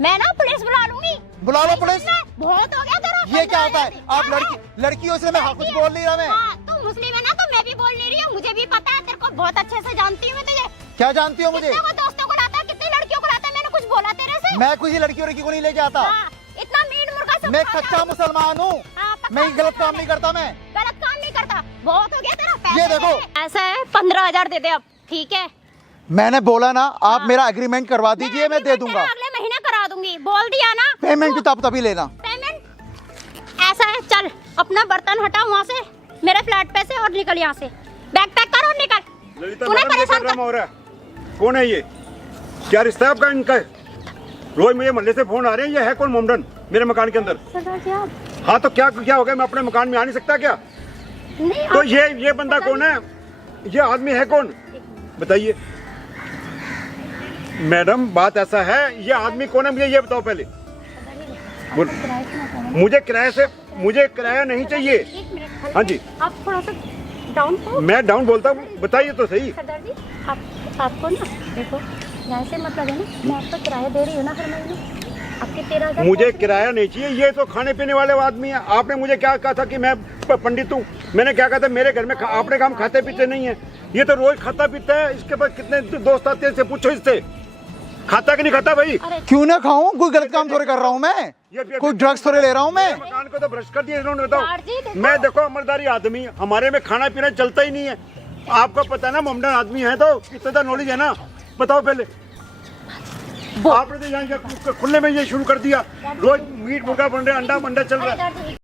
मैं ना पुलिस बुला लूंगी। बुला लो नहीं पुलिस। सुनना है? बहुत हो गया तेरा। ये क्या होता है? 15,000 आप लड़की हो, इसलिए मैं कुछ बोल नहीं रहा। मैं हाँ, तू मुस्लिम है ना, तो मैं भी बोल नहीं रही हूँ, मुझे भी पता है, तेरे को बहुत अच्छे से जानती हूँ मैं तुझे। क्या जानती हो मुझे? कितने को दोस्तों को लाता है, कितनी लड़कियों को लाता है, मैंने कुछ बोला तेरे से? मैं किसी लड़की को नहीं लेके आता। हाँ, इतना मीट मुर्गा सब मैं खाता कच्चा है। मुसलमान हूँ, हाँ, पक्का मैं गलत काम मुसलमान नहीं है। करता। मैं गलत काम नहीं करता, बहुत हो गया तेरा। पैसे ये देखो। दे। ऐसा है, 15,000 दे दे अब, ठीक है? मैंने बोला ना, आप हाँ। मेरा एग्रीमेंट करवा दीजिए, मैं दे agreement दूंगा। तेरा अगले महीने करा दूंगी, बोल दिया ना। पेमेंट भी तभी लेना। पेमेंट ऐसा है, चल अपना बर्तन हटा वहाँ से, मेरे फ्लैट पे से, और निकल यहाँ से। बैग पैक कर और निकल। ललिता तूने मैडम, ये परेशान क्या ड्रामा हो रहा है? कौन है ये? क्या रिश्ता है आपका इनका? रोज मुझे मोहल्ले से फोन आ रहे हैं, ये है कौन मोमडन मेरे मकान के अंदर? सरदार जी आप हाँ तो क्या क्या हो गया? मैं अपने मकान में आ नहीं सकता क्या? नहीं तो आप- ये बंदा कौन है? ये आदमी है कौन? बताइए मैडम, बात ऐसा है, ये आदमी कौन है मुझे ये बताओ पहले। मुझे किराया नहीं चाहिए। एक मिनट, हाँ जी। आप थोड़ा सा डाउन हो। मैं डाउन बोलता हूँ, बताइए तो सही। सरदार जी आपको ना, देखो यहाँ से मतलब है ना, मैं आपको किराया दे रही हूँ ना हर महीने, आपके 13,000। मुझे किराया नहीं चाहिए, ये तो खाने पीने वाले आदमी है। आपने मुझे क्या कहा था कि मैं पंडित हूँ? मैंने क्या कहा था? मेरे घर में आपने कहा हम खाते पीते नहीं है। ये तो रोज खाता पीता है, इसके पास कितने दोस्त आते हैं, इससे पूछो इससे। खाता कि नहीं खाता भाई? क्यों ना खाऊं? कोई गलत काम थोड़े कर रहा हूँ मैं, कोई ड्रग्स थोड़े ले रहा हूँ मैं। मकान को तो भ्रष्ट कर दिया इन्होंने। सरदार जी, बताओ, देखो। मैं देखो अमरदारी आदमी, हमारे में खाना पीना चलता ही नहीं है। आपको पता है ना, मोमडन आदमी है तो इतना नॉलेज है ना। बताओ पहले, आपने तो यहाँ खुले में ये शुरू कर दिया। रोज मीट मुर्गा बन रहा है, अंडा मंडा चल रहा है, सरदार जी,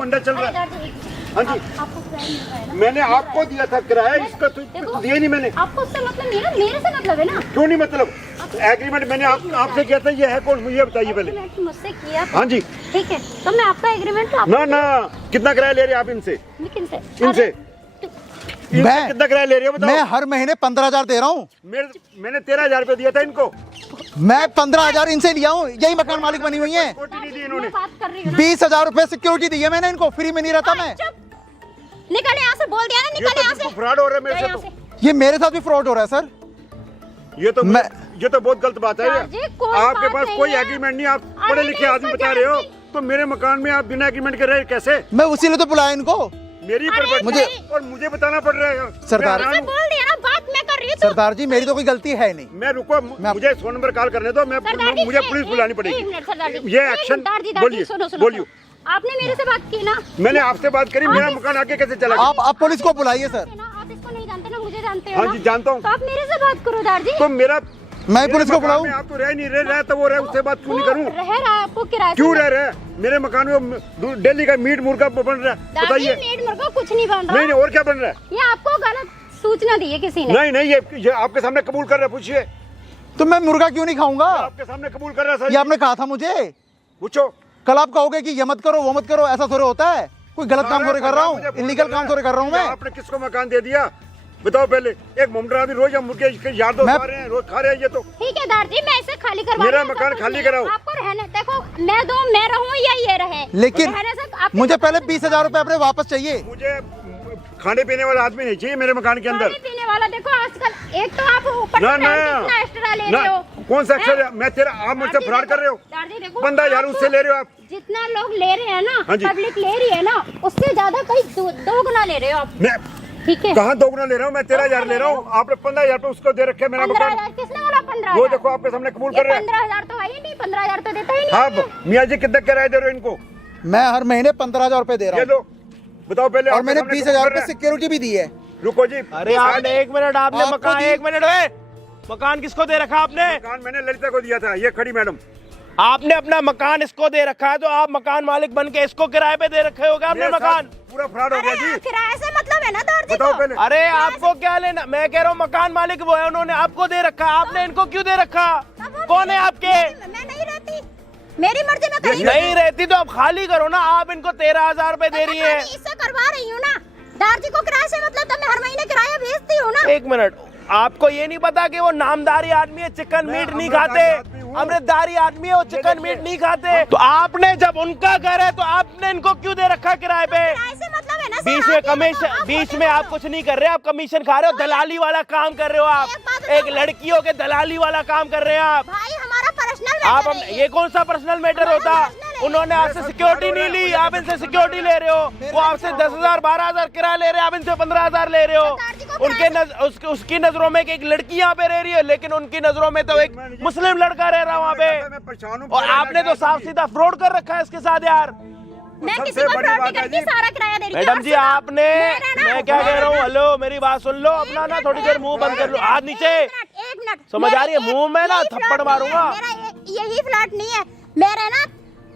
मंडा चल रहा है। सरदार जी, हाँ जी, आपको किराया मिल रहा है ना? मैंने आपको दिया था किराया, इसका तो देखो, दिया नहीं मैंने। आपको उससे मतलब नहीं है ना, मेरे से मतलब है ना। क्यों नहीं मतलब? एग्रीमेंट मैंने आपसे किया था, ये है कौन मुझे बताइए पहले। एग्रीमेंट मुझसे किया था। हाँ जी। ठीक है, तो मैं आपका एग्रीमेंट ना ना, कितना किराया ले रहे हैं आप इनसे? लेकिन से इनसे मैं कितना किराया ले रहे हो मैं बताओ? हर महीने 15,000 दे रहा हूँ। मैंने 13,000 रुपये दिया था इनको। मैं 15,000 इनसे लिया हूँ, यही मकान मालिक बनी हुई है। कोटी नहीं दी इन्होंने। बात कर रही हूँ ना। 20,000 रुपए सिक्योरिटी दी है मैंने इनको, फ्री में नहीं रहता मैं। चुप, निकल यहाँ से, बोल दिया ना, ये निकल तो यहाँ बिल्कुल से। फ्रॉड हो रहा है मेरे जा से यहाँ तो। से। ये मेरे साथ भी फ्रॉड हो रहा है सर। ये तो बहुत गलत बात है। सरदार जी, कोई आपके बात पास नहीं कोई है। एग्रीमेंट नहीं, आप अरे पढ़े लिखे नहीं, आदमी इसको बता रहे हो, जानती। तो मेरे मकान में आप बिना एग्रीमेंट के रहे कैसे? मैं उसीलिए तो बुलाया इनको। मेरी अरे प्रॉपर्टी मुझे- और मुझे बताना पड़ रहा है। सरदार- मैं से हैरान हूँ। बोल दिया ना, बात मैं कर रही हूँ तो। सरदार जी, मेरी तो कोई गलती है नहीं। मैं रुको, मुझे 100 नंबर कॉल करने दो। सरदार जी, मुझे एक- पुलिस एक- बुलानी एक पड़ेगी। मिनट, सरदार जी, ये एक एक्शन मिनट, दादी, बोलिए, सुनो, सुनो, बोलिए। आपने मेरे से बात की ना। मैंने आपसे बात करी, मेरा मकान आगे कैसे चला गया? आप पुलिस को बुलाइए सर। ना, आप इसको नहीं जानते ना, मुझे जानते हो हाँ ना। जी, जानता हूँ। तो आप मेरे से बात करो दार जी। तो मेरा मैं पुलिस को मेरे मकान बुलाऊं? में आप तो रह नहीं रहे, तो वो रहे, उससे बात क्यों नहीं करूँ? रह रहा है, आपको किराए से क्यों मिल- रह रहे हैं? मेरे मकान में डेली का मीट मुर्गा बन रहा है, दादी, बताइए। मीट मुर्गा कुछ नहीं बन रहा। नहीं और क्या बन रहा है? ये आपको गलत सूचना दी है किसी ने। नहीं नहीं, ये आपके सामने कबूल कर रहा है, पूछिए। तो मैं मुर्गा क्यों नहीं खाऊंगा? आपके सामने कबूल कर रहा है ये सर। आपने कहा था मुझे। पूछो। कल आप कहोगे कि ये मत करो, वो मत करो, ऐसा थोड़े होता है। कोई गलत काम थोड़े कर रहा हूँ, इलीगल काम थोड़े कर रहा हूँ मैं। आपने किसको मकान दे दिया बताओ पहले? एक मोमडन आदमी रोज हम मुर्गे इसके यार दोस्त मैं- आ रहे हैं, रोज खा रहे हैं ये तो। ठीक है दार जी, मैं इसे खाली करवा मेरा रही हूँ, मकान सब कुछ खाली मेरा। कराओ। आपको रहने देखो, मैं रहूँ या ये रहे, लेकिन रहने से आपके मुझे मकान पहले से 20,000 रुपए अपने वापस चाहिए। मुझे खाने पीने वाला आदमी नहीं चाहिए मेरे मकान के अंदर। खाने पीने वाला देखो आजकल, एक तो आप ऊपर ना से ना कितना एक्स्ट्रा ले ना, रहे हो। कौन सा हैं? अक्षर? मैं तेरा, आप मुझसे दादी फ्रॉड देखो, कर रहे हो। दादी देखो, 15,000 आप उससे ले रहे हो आप। जितना लोग ले रहे हैं ना, हाँ जी। पब्लिक ले रही है ना, उससे ज्यादा कई दो गुना ले रहे हो आप। मैं ठीक है, कहाँ दोगुना ले रहा हूँ? मैं 13,000 ले रहा हूँ, आपने 15,000 रुपए उसको दे रखे हैं मेरा मकान। 15,000 किसने बोला? 15,000 वो देखो आपके सामने कबूल कर रहे हैं। 15,000 तो है ही नहीं, 15,000 तो देता ही नहीं। हाँ मियाँ जी, कितने किराए दे रहे हो इनको? मैं हर महीने 15,000 रुपए दे रहा ये हूँ, लो बताओ पहले। और आपके मैंने सामने 20,000 कबूल कर रुपए रहे सिक्योरिटी भी दी है। हैं। रुको जी। अरे आपने एक मिनट, आपने आपको मकान, दी- एक मिनट मकान किसको दे रखा आपने? मकान मैंने ललिता को दिया था, ये खड़ी मैडम। आपने अपना मकान इसको दे रखा है, तो आप मकान मालिक बन के इसको किराए पे दे रखे होगा आपने मेरे मकान। साथ पूरा फ्रॉड हो गया अरे जी। किराए से मतलब है ना दार जी बताओ को? पहले। अरे आपको क्या लेना? मैं कह रहा हूँ मकान मालिक वो है, उन्होंने आपको दे रखा, आपने इनको क्यों दे रखा? तब वो कौन है आपके? मैं नहीं रहती। मेरी मर्जी में कहीं नहीं रहती तो आप खाली करो ना। आप इनको 13,000 रुपए दे रही है। इससे करवा रही हूँ ना। दार्जी को किराए से मतलब तो मैं हर महीने किराया भेजती हूँ ना। एक मिनट, आपको ये नहीं पता कि वो नामदारी आदमी है, चिकन मीट नहीं खाते, अमृतधारी आदमी है, वो चिकन मीट नहीं खाते। तो आपने जब उनका घर है तो आपने इनको क्यों दे रखा किराए पे? किराए से मतलब है ना सर, बीच में आप ये कमीशन, बताओ, बीच में आप कुछ नहीं कर रहे, आप कमीशन खा रहे हो, दलाली वाला काम कर रहे हो आप, एक बात बताओ। एक लड़कियों के दलाली वाला काम कर रहे हैं आप। भाई हमारा पर्सनल आप मैटर है ये कौन सा पर्सनल मैटर होता? उन्होंने आपसे सिक्योरिटी नहीं ली, आप इनसे सिक्योरिटी ले रहे हो। वो आपसे 10,000 12,000 किराया ले रहे हैं, आप इनसे 15,000 ले रहे हो। उनके उसकी नजरों में एक लड़की यहाँ पे रह रही है, लेकिन उनकी नजरों में तो एक मुस्लिम लड़का रह रहा है वहाँ पे। और आपने तो साफ सीधा फ्रॉड कर रखा है इसके साथ यार। मैं किसी को फ्रॉड नहीं करती, सारा किराया दे रही हूँ। मैडम जी आपने, मैं क्या कह रहा हूँ, हेलो मेरी बात सुन लो, अपना ना थोड़ी देर मुंह बंद कर लो, हाथ नीचे। एक मिनट, समझ आ रही है? मुंह में ना थप्पड़ मारूंगा। मेरा यही फ्लैट नहीं है, मेरे ना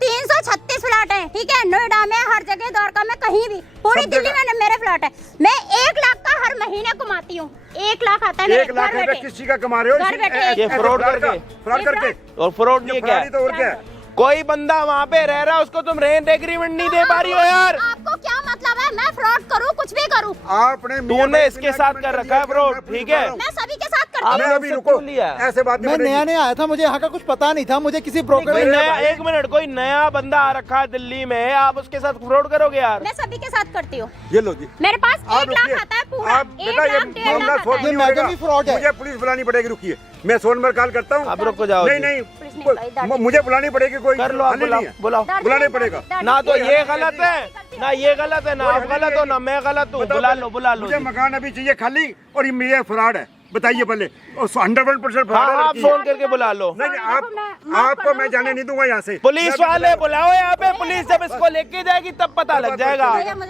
336 फ्लैट है, ठीक है, नोएडा में, हर जगह, द्वारका में, कहीं भी, पूरी दिल्ली में मेरे फ्लैट है। मैं 1 लाख का हर महीने कमाती हूँ। 1 लाख आता है मेरे 1 लाख रुपए किस चीज का कमा रहे हो? घर बैठे। ये फ्रॉड करके, फ्रॉड करके। और फ्रॉड नहीं क्या तो और क्या है? कोई बंदा वहाँ पे रह रहा है, उसको तुम रेंट एग्रीमेंट नहीं दे पा रही हो यार। आपको क्या मतलब है मैं फ्रॉड करूँ, कुछ भी करूँ? आपने तूने इसके साथ कर रखा है फ्रॉड, ठीक है? मैं सभी के साथ करती आपने हूँ। अभी उससे रुको, क्यों लिया? ऐसे बात नहीं मैं बनेगी। नया नया आया था, मुझे यहाँ का कुछ पता नहीं था, मुझे किसी ब्रोकर कोई ने नया, एक मिनट, कोई नया बंदा आ रखा है दिल्ली में, आप उसके साथ फ्रॉड करोगे यार? मैं सभी के साथ करती हूँ। ये लो जी, मेरे पास आप 1 लाख रुकिए। आता है पूरा, आप 1 बेटा ये लाख 1.5 मामला लाख सोच आता है। नहीं मैडम होगा। भी fraud है। मुझे पुलिस बुलानी पड़ेगी, रुकिए, मैं सोनमर्ग कॉल करता हूँ। आप रुक को जाओ नहीं जी। नहीं, पुलिस नहीं बुलाई, दादी। मुझे बुलानी पड़ेगी, कोई कर लो, आप हल ही बुलाओ नहीं है। बुलाओ। दादी, बुलाने दादी, पड़ेगा। दादी, ना तो दादी, ये दादी, गलत है, ना ये गलत है, ना आप गलत हो, ना मैं गलत हूँ। बताओ बुला पहले, लो, बुला लो मुझे जी। मकान अभी चाहिए खाली, और ये मेरा फ्रॉड है, बताइए पहले। 100% फ्रॉड हाँ है आप लड़की। फोन करके बुला लो। नहीं मैं आपको मैं जाने नहीं दूंगा यहाँ से। पुलिस वाले बुलाओ यहाँ पे, पुलिस जब इसको लेके जाएगी तब पता लग जाएगा।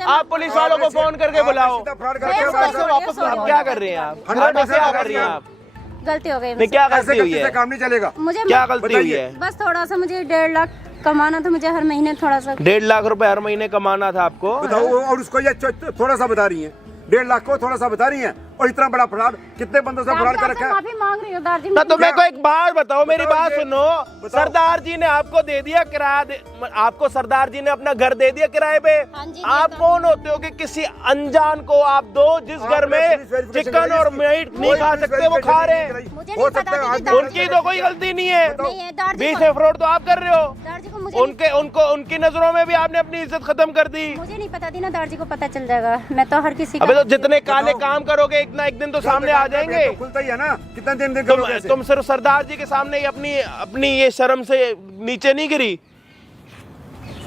आप पुलिस वालों को फोन करके बुलाओ। फ्रॉड भैया, करके वापस आप क्या कर रही हैं आप? 100% क्या कर रही हैं आप? गलती हो गई नहीं मुझसे। क्या ऐसे गलती हुई गलती से है? काम नहीं चलेगा। मुझे क्या गलती हुई बताइए। है? बस थोड़ा सा मुझे 1.5 लाख कमाना था, मुझे हर महीने थोड़ा सा। 1.5 लाख रुपए हर महीने कमाना था आपको? बताओ, और उसको ये थोड़ा सा बता रही है, 1.5 लाख को थोड़ा सा बता रही है, और इतना बड़ा फ्रॉड कितने बंदों से फ्रॉड कर रखा है। माफी मांग रही हूँ दादी। ना तो मेरे को एक बात बताओ, मेरी बताओ बात ये, सुनो। बताओ। सरदार जी ने आपको दे दिया किराया, आपको सरदार जी ने अपना घर दे दिया किराए पे। हाँ जी, आप ये तो- कौन होते हो कि किसी अनजान को आप दो जिस घर आपने में पुलिस वेरिफिकेशन चिकन कराई और इसकी? मीट नहीं कोई खा पुलिस सकते, वो वेरिफिकेशन खा रहे नहीं हैं। कराई। मुझे हो नहीं सकता पता है दीदी, आज दादी उनकी तो कोई गलती नहीं है। नहीं है दादी बीच को- में फ्रॉड तो आप कर रहे हो। दादी को मुझे उनकी नजरों में भी आपने अपनी इज्जत खत्म कर दी। मुझे नहीं पता थी ना, दादी को पता चल जाएगा। मैं तो हर किसी अबे का तो जितने काले काम करोगे एक दिन तो सामने आ जाएंगे। तो खुलता ही है ना, कितना दिन तुम करोगे ऐसे? तुम सिर्फ सरदार जी के सामने ही अपनी ये शर्म से नीचे नहीं गिरी।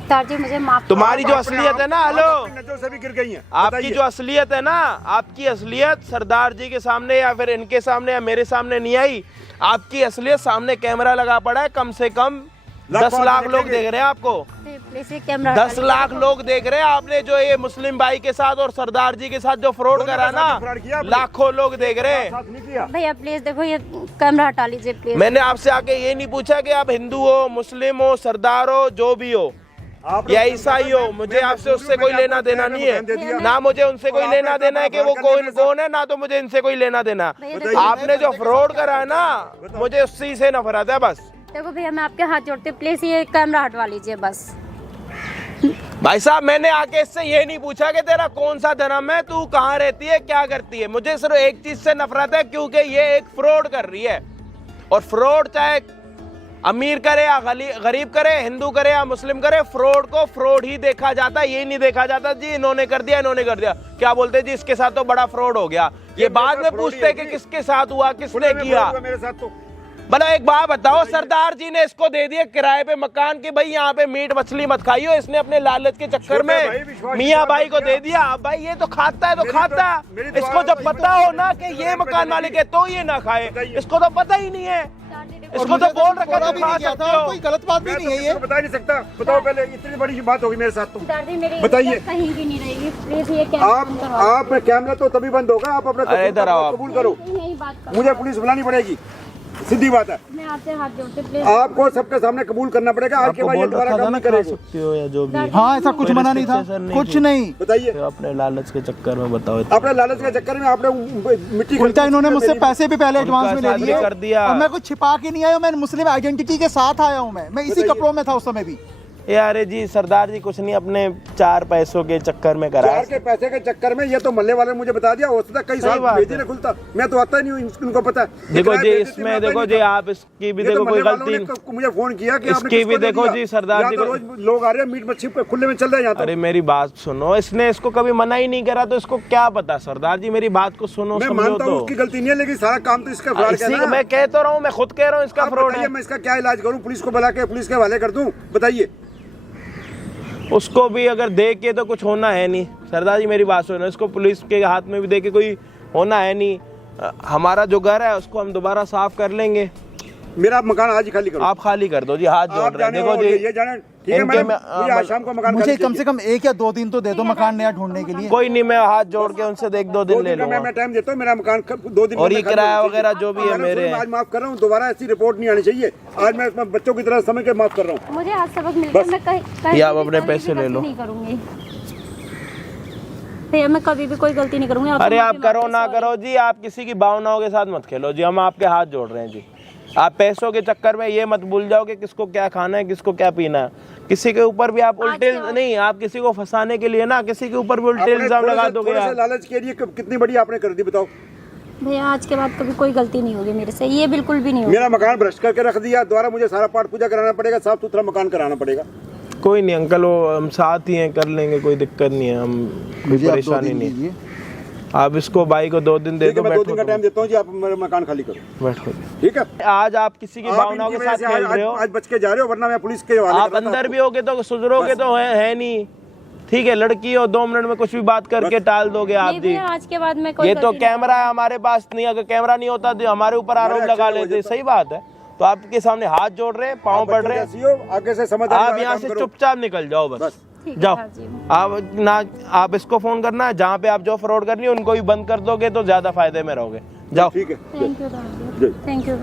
दादी मुझे माफ। तुम्हारी जो आप अपने असलियत है ना, आप हेलो, अपनी नजरों से भी गिर गई हैं। आपकी बताइए। जो असलियत है ना, आपकी असलियत सरदार जी के सामने या फिर इनके सामने या मेरे सामने नहीं आई। आपकी असलियत सामने कैमरा लगा पड़ा है, कम से कम 10 लाख लोग देख रहे हैं आपको। प्लीज ये कैमरा 10 लाख लोग देख रहे हैं आपने जो ये मुस्लिम भाई के साथ और सरदार जी के साथ जो फ्रॉड दोनों करा के साथ ना, फ्रॉड किया आपने। लाखों लोग देख रहे हैं। साथ नहीं किया। भैया प्लीज देखो, ये कैमरा हटा लीजिए प्लीज। मैंने आपसे आके ये नहीं पूछा कि आप हिंदू हो, मुस्लिम हो, सरदार हो, जो भी हो आपने या ईसाई हो, मुझे आपसे उससे कोई लेना देना नहीं है। ना मुझे उनसे कोई लेना देना है कि वो कौन है, ना तो मुझे इनसे कोई लेना देना। भैया आपने जो फ्रॉड करा है ना, मुझे उसी से नफरत है बस। देखो भैया, मैं आपके हाथ जोड़ती हूँ, प्लीज ये कैमरा हटवा लीजिए बस। भाई साहब, मैंने आके इससे ये नहीं पूछा कि तेरा कौन सा धर्म है, तू कहाँ रहती है, क्या करती है। मुझे सिर्फ एक चीज से नफरत है, क्योंकि ये एक फ्रॉड कर रही है। और फ्रॉड चाहे अमीर करे या गरीब करे, हिंदू करे या मुस्लिम करे, फ्रॉड को फ्रॉड ही देखा जाता है। ये नहीं देखा जाता जी इन्होंने कर दिया, इन्होंने कर दिया। क्या बोलते जी, इसके साथ तो बड़ा फ्रॉड हो गया। ये बाद में पूछते हैं कि किसके साथ हुआ, किसने किया। मेरे साथ तो भला एक बात बताओ, सरदार जी ने इसको दे दिया किराए पे मकान कि भाई यहाँ पे मीट मछली मत खाइयो। इसने अपने लालच के चक्कर छोटे भाई, में विश्वास मियाँ भाई को किया। दे दिया। अब भाई ये तो खाता है तो मेरी खाता मेरी है। दुआ इसको जब तो पता हो ना कि ये मकान मालिक है तो ये ना खाए, बताइए। इसको तो पता ही नहीं है। और इसको मुझे तो बोल रखा बोला है भी तो खा नहीं गया सकते था, हो। कोई गलत बात भी मैं नहीं तो है किसी ये। को बता नहीं सकता। बताओ पहले, इतनी बड़ी बात होगी मेरे साथ तो। दादी मेरी बताइए। इज्जत कहीं भी नहीं रहेगी, प्लीज ये कैमरा बंद करवाओ। आप कैमरा तो तभी बंद होगा, आप अपना अरे इधर आओ आप। कबूल करो। यही बात करो। मुझे पुलिस बुलानी पड़ेगी। सीधी बात है। मैं आपसे हाथ जोड़ते प्लीज। आपको सबके सामने कबूल करना पड़ेगा, आज के बाद ये दोबारा काम नहीं करेगा। सकते हो या जो भी। हाँ ऐसा कुछ मना नहीं था, कुछ नहीं। बताइए, तो अपने लालच के चक्कर में बताओ। अपने लालच के चक्कर में आपने मिट्टी उल्टा इन्होंने मुझसे पैसे भी पहले एडवांस में ले शादी लिए कर दिया। और मैं कुछ छिपा के नहीं आया हूँ, मैं मुस्लिम आइडेंटिटी के साथ आया हूँ। मैं इसी कपड़ों में था उस समय भी। अरे जी सरदार जी कुछ नहीं, अपने 4 पैसों के चक्कर में करा। 4 के पैसे के चक्कर में ये तो मल्ले वाले ने मुझे बता दिया, हो सकता कई साल भेजी ना खुलता, मैं तो आता ही नहीं हूँ, इनको पता है। देखो जी इसमें देखो जी आप इसकी भी देखो कोई गलती, मुझे फोन किया कि इसकी भी देखो जी सरदार जी रोज लोग आ रहे हैं, मीट मच्छी खुले में चल रहे हैं यहाँ। अरे मेरी बात सुनो, इसने इसको कभी मना ही नहीं करा तो इसको क्या पता। सरदार जी मेरी बात को सुनो, मैं समझो मानता हूँ तो। उसकी गलती नहीं है, लेकिन सारा काम तो इसका फ्रॉड का है ना। मैं कह तो रहा हूँ, मैं खुद कह रहा हूँ इसका फ्रॉड है। मैं इसका क्या इलाज करूँ? पुलिस को बुला के पुलिस के हवाले कर दूँ? बताइए। उसको भी अगर दे के तो कुछ होना है नहीं। सरदार जी मेरी बात सुनो, इसको पुलिस के हाथ में भी दे के कोई होना है नहीं। हमारा जो घर है उसको हम दोबारा साफ कर लेंगे। मेरा मकान आज ही खाली करो। आप खाली कर दो जी, हाथ जोड़ रहे हैं। देखो जी ये जाने ठीक है मैडम, मुझे आज शाम को मकान मुझे कम से कम 1 या 2 दिन तो दे दो मकान नया ढूंढने के लिए। कोई नहीं, मैं हाथ जोड़ के उनसे 1-2 दिन ले लूंगा। मैं टाइम देता हूँ, मेरा मकान 2 दिन और ये किराया वगैरह जो भी है मेरे। आज माफ कर रहा हूँ, दोबारा ऐसी रिपोर्ट नहीं आनी चाहिए। आज मैं बच्चों की तरह समझ के माफ कर रहा हूँ। मुझे आज सबक मिल गया, मैं कहीं आप अपने पैसे ले लो। नहीं करूंगी भैया, मैं कभी भी कोई गलती नहीं करूंगी। अरे आप करो ना करो जी, आप किसी की भावनाओं के साथ मत खेलो जी। हम आपके हाथ जोड़ रहे हैं जी। आप पैसों के चक्कर में ये मत भूल जाओ कि किसको क्या खाना है, किसको क्या पीना है। किसी के ऊपर भी आप उल्टे नहीं, आप किसी को फंसाने के लिए ना किसी के ऊपर भी उल्टे इल्जाम लगा दोगे। लालच के लिए कितनी बड़ी आपने कर दी, बताओ भैया। आज के बाद कभी कोई गलती नहीं होगी मेरे से, ये बिल्कुल भी नहीं होगी। मेरा मकान भ्रष्ट करके रख दिया, दोबारा मुझे सारा पाठ पूजा कराना पड़ेगा, साफ सुथरा मकान कराना पड़ेगा। कोई नहीं अंकल, वो हम साथ ही हैं, कर लेंगे, कोई दिक्कत नहीं है। हम कोई परेशानी नहीं। आप इसको भाई को 2 दिन दे दो। मैं 2 दिन का टाइम देता हूँ जी, आप मेरा मकान खाली करो। बैठो, ठीक है। आज आप किसी की भावनाओं के साथ खेल रहे हो। आज बच के जा रहे हो, वरना मैं पुलिस के हवाले। आप अंदर भी होगे तो सुधरोगे तो है नहीं। ठीक है, लड़की हो 2 मिनट में कुछ भी बात करके टाल दोगे आप जी। आज के बाद में कोई ये तो कैमरा है हमारे पास नहीं, अगर कैमरा नहीं होता तो हमारे ऊपर आरोप लगा लेते। सही बात है। तो आपके सामने हाथ जोड़ रहे हैं, पाँव पड़ रहे हैं, आगे से समझ। आप यहाँ से चुपचाप निकल जाओ बस। जाओ आप ना, आप इसको फोन करना है, जहाँ पे आप जो फ्रॉड करनी है उनको भी बंद कर दोगे तो ज्यादा फायदे में रहोगे। जाओ। ठीक है, थैंक यू।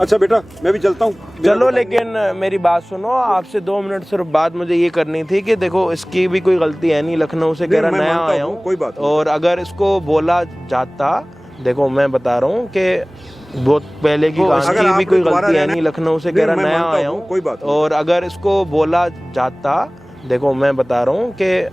अच्छा बेटा, मैं भी चलता हूँ। चलो, लेकिन मेरी बात सुनो, आपसे 2 मिनट सिर्फ बात मुझे ये करनी थी कि देखो इसकी भी कोई गलती है नहीं। लखनऊ से कह रहा नया आया हूँ, कोई बात। और अगर इसको बोला जाता, देखो मैं बता रहा हूँ कि बहुत पहले की कहानी भी कोई गलती है नहीं। लखनऊ से कह रहा नया आया हूँ, कोई बात। और अगर इसको बोला जाता, देखो मैं बता रहा हूँ कि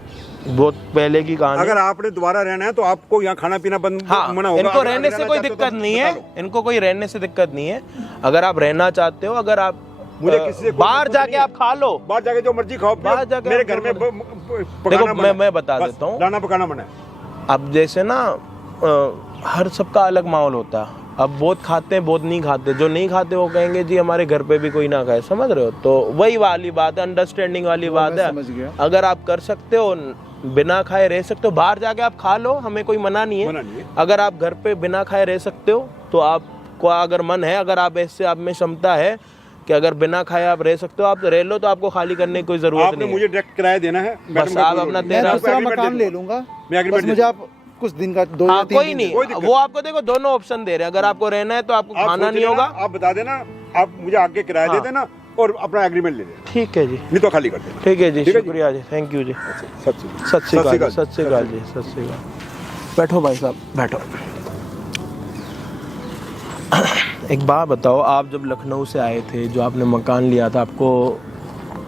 बहुत पहले की कहानी। अगर आपने दोबारा रहना है तो आपको यहाँ खाना पीना बंद मना होगा। इनको रहने से कोई दिक्कत नहीं है, इनको कोई रहने से दिक्कत नहीं है। अगर आप रहना चाहते हो, अगर आप मुझे किसी से बाहर जाके आप खा लो, बाहर जाके जो मर्जी खाओ, बाहर जाके मेरे घर में देखो मैं बता देता हूँ, लाना पकाना मना है। अब जैसे ना हर सबका अलग माहौल होता है। अब बहुत खाते हैं, बहुत नहीं खाते। जो नहीं खाते वो कहेंगे जी हमारे घर पे भी कोई ना खाए, समझ रहे हो। तो वही वाली बात है, अंडरस्टैंडिंग वाली बात है। अगर आप कर सकते हो, बिना खाए रह सकते हो, बाहर जाके आप खा लो, हमें कोई मना नहीं है। अगर आप घर पे बिना खाए रह सकते हो तो आपको अगर मन है, अगर आप ऐसे आप में क्षमता है कि अगर बिना खाए आप रह सकते हो, आप रह लो, तो आपको खाली करने की कोई जरूरत नहीं है। मुझे डायरेक्ट किराया देना है, बस आप अपना 13 मकान ले लूंगा। मुझे आप कुछ दिन का 2 या 3 कोई नहीं, वो आपको देखो दोनों ऑप्शन दे रहे हैं। अगर आपको रहना है तो आपको खाना नहीं होगा, आप बता देना, आप मुझे आगे किराया दे देना और अपना एग्रीमेंट ले लेना। ठीक है जी, नहीं तो खाली कर देना। ठीक है जी, शुक्रिया जी, थैंक यू जी। सत श्री अकाल, सत श्री अकाल जी, सत श्री अकाल। बैठो भाई साहब, बैठो। एक बात बताओ, आप जब लखनऊ से आए थे, जो आपने मकान लिया था, आपको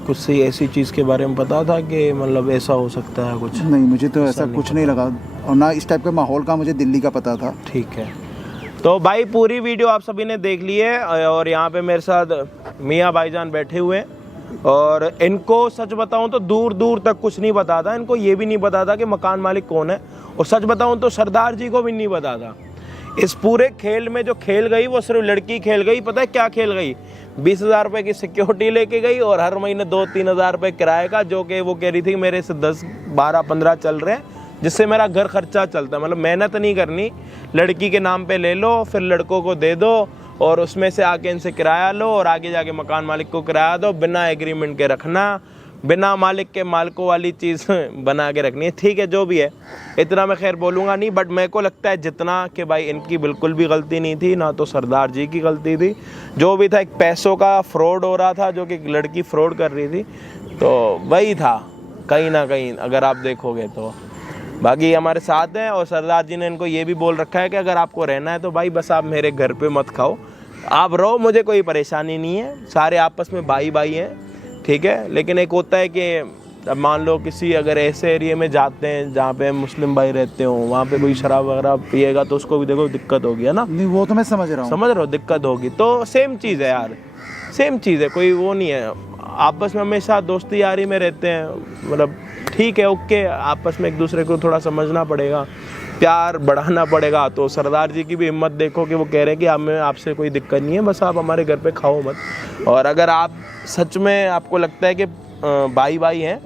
कुछ सी ऐसी चीज़ के बारे में पता था कि मतलब ऐसा हो सकता है कुछ? नहीं, मुझे तो ऐसा कुछ नहीं लगा, और ना इस टाइप के माहौल का मुझे दिल्ली का पता था। ठीक है, तो भाई पूरी वीडियो आप सभी ने देख ली है, और यहाँ पे मेरे साथ मियाँ भाईजान बैठे हुए हैं, और इनको सच बताऊं तो दूर दूर तक कुछ नहीं पता था। इनको ये भी नहीं पता था कि मकान मालिक कौन है, और सच बताऊं तो सरदार जी को भी नहीं पता था। इस पूरे खेल में जो खेल गई वो सिर्फ लड़की खेल गई। पता है क्या खेल गई? 20,000 रुपये की सिक्योरिटी लेके गई, और हर महीने 2-3 हज़ार रुपये किराए का, जो कि वो कह रही थी मेरे से 10, 12, 15 चल रहे हैं, जिससे मेरा घर खर्चा चलता है। मतलब मेहनत नहीं करनी, लड़की के नाम पे ले लो, फिर लड़कों को दे दो, और उसमें से आके इनसे किराया लो, और आगे जाके मकान मालिक को किराया दो, बिना एग्रीमेंट के रखना। बिना मालिक के मालिकों वाली चीज़ बना के रखनी है। ठीक है, जो भी है, इतना मैं खैर बोलूँगा नहीं, बट मेरे को लगता है जितना कि भाई इनकी बिल्कुल भी गलती नहीं थी, ना तो सरदार जी की गलती थी। जो भी था एक पैसों का फ्रॉड हो रहा था, जो कि एक लड़की फ्रॉड कर रही थी, तो वही था कहीं ना कहीं अगर आप देखोगे तो। बाकी हमारे साथ हैं, और सरदार जी ने इनको ये भी बोल रखा है कि अगर आपको रहना है तो भाई बस आप मेरे घर पे मत खाओ, आप रहो, मुझे कोई परेशानी नहीं है, सारे आपस में भाई भाई हैं, ठीक है। लेकिन एक होता है कि अब मान लो किसी अगर ऐसे एरिया में जाते हैं जहाँ पे मुस्लिम भाई रहते हो, वहाँ पे कोई शराब वगैरह पिएगा तो उसको भी देखो दिक्कत होगी, है ना। नहीं वो तो मैं समझ रहा हूँ, समझ रहे हो, दिक्कत होगी। तो सेम चीज़ है यार, सेम चीज़ है, कोई वो नहीं है। आपस में हमेशा दोस्ती यारी में रहते हैं, मतलब ठीक है, ओके, आपस में एक दूसरे को थोड़ा समझना पड़ेगा, प्यार बढ़ाना पड़ेगा। तो सरदार जी की भी हिम्मत देखो कि वो कह रहे हैं कि हमें आपसे कोई दिक्कत नहीं है, बस आप हमारे घर पे खाओ मत। और अगर आप सच में आपको लगता है कि भाई भाई हैं,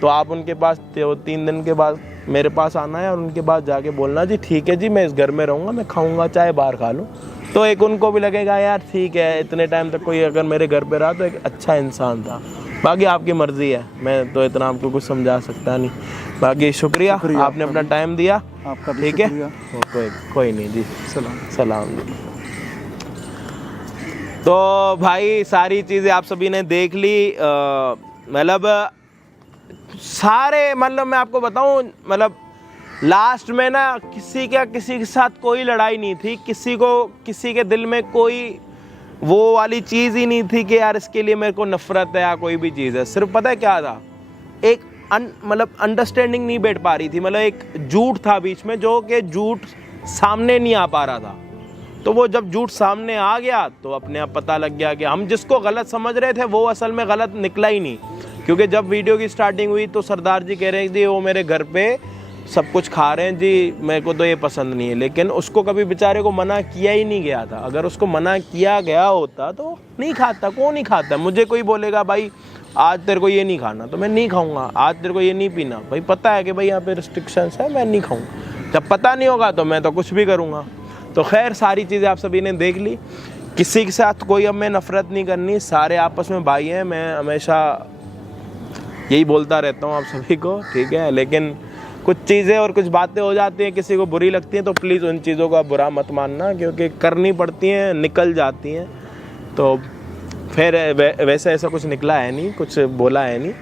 तो आप उनके पास 3 दिन के बाद मेरे पास आना है और उनके पास जाके बोलना जी ठीक है जी, मैं इस घर में रहूँगा, मैं खाऊँगा चाहे बाहर खा लूँ। तो एक उनको भी लगेगा यार ठीक है, इतने टाइम तक कोई अगर मेरे घर पे रहा तो एक अच्छा इंसान था। बाकी आपकी मर्ज़ी है, मैं तो इतना आपको कुछ समझा सकता नहीं। बाकी शुक्रिया आपने अपना टाइम दिया, आपका भी ठीक है, शुक्रिया। कोई नहीं जी, सलाम जी। तो भाई सारी चीज़ें आप सभी ने देख ली, मतलब सारे, मतलब मैं आपको बताऊं, मतलब लास्ट में ना किसी के साथ कोई लड़ाई नहीं थी, किसी के दिल में कोई वो वाली चीज़ ही नहीं थी कि यार इसके लिए मेरे को नफरत है या कोई भी चीज़ है। सिर्फ पता है क्या था, एक मतलब अंडरस्टैंडिंग नहीं बैठ पा रही थी, मतलब एक झूठ था बीच में, जो कि झूठ सामने नहीं आ पा रहा था। तो वो जब झूठ सामने आ गया तो अपने आप पता लग गया कि हम जिसको गलत समझ रहे थे वो असल में गलत निकला ही नहीं। क्योंकि जब वीडियो की स्टार्टिंग हुई तो सरदार जी कह रहे हैं जी वो मेरे घर पे सब कुछ खा रहे हैं जी, मेरे को तो ये पसंद नहीं है। लेकिन उसको कभी बेचारे को मना किया ही नहीं गया था। अगर उसको मना किया गया होता तो नहीं खाता, कौन नहीं खाता। मुझे कोई बोलेगा भाई आज तेरे को ये नहीं खाना तो मैं नहीं खाऊंगा, आज तेरे को ये नहीं पीना, भाई पता है कि भाई यहाँ पे रिस्ट्रिक्शंस है, मैं नहीं खाऊंगा। जब पता नहीं होगा तो मैं तो कुछ भी करूँगा। तो खैर सारी चीज़ें आप सभी ने देख ली, किसी के साथ कोई अब मैं नफ़रत नहीं करनी, सारे आपस में भाई हैं। मैं हमेशा यही बोलता रहता हूँ आप सभी को, ठीक है। लेकिन कुछ चीज़ें और कुछ बातें हो जाती हैं, किसी को बुरी लगती हैं, तो प्लीज़ उन चीज़ों को आप बुरा मत मानना, क्योंकि करनी पड़ती हैं, निकल जाती हैं। तो फिर वैसे ऐसा कुछ निकला है नहीं, कुछ बोला है नहीं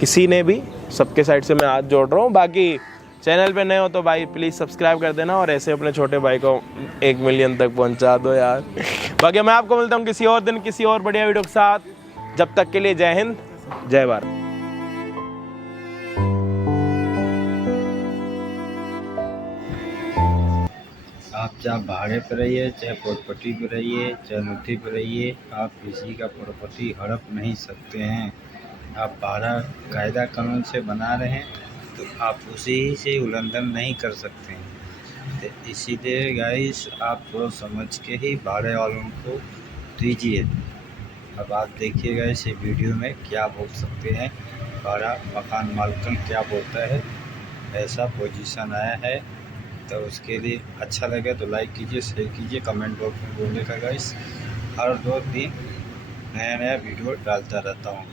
किसी ने भी, सबके साइड से मैं हाथ जोड़ रहा हूँ। बाकी चैनल पे नए हो तो भाई प्लीज़ सब्सक्राइब कर देना, और ऐसे अपने छोटे भाई को 1 मिलियन तक पहुँचा दो यार। बाकी मैं आपको मिलता हूँ किसी और दिन किसी और बढ़िया वीडियो के साथ। जब तक के लिए जय हिंद, जय भारत। आप चाहे भाड़े पर रहिए, चाहे प्रॉपर्टी पर रहिए, चाहे नौकरी पर रहिए, आप किसी का प्रॉपर्टी हड़प नहीं सकते हैं। आप भाड़ा कायदा कानून से बना रहे हैं तो आप उसी से उल्लंघन नहीं कर सकते हैं। तो इसीलिए गाइस आप सोच समझ के ही भाड़े वालों को दीजिए। अब आप देखिएगा इस वीडियो में क्या बोल सकते हैं, भाड़ा मकान मालिकन क्या बोलता है, ऐसा पोजीशन आया है। तो उसके लिए अच्छा लगे तो लाइक कीजिए, शेयर कीजिए, कमेंट बॉक्स में बोलिएगा गाइस। हर 2 दिन नया वीडियो डालता रहता हूँ।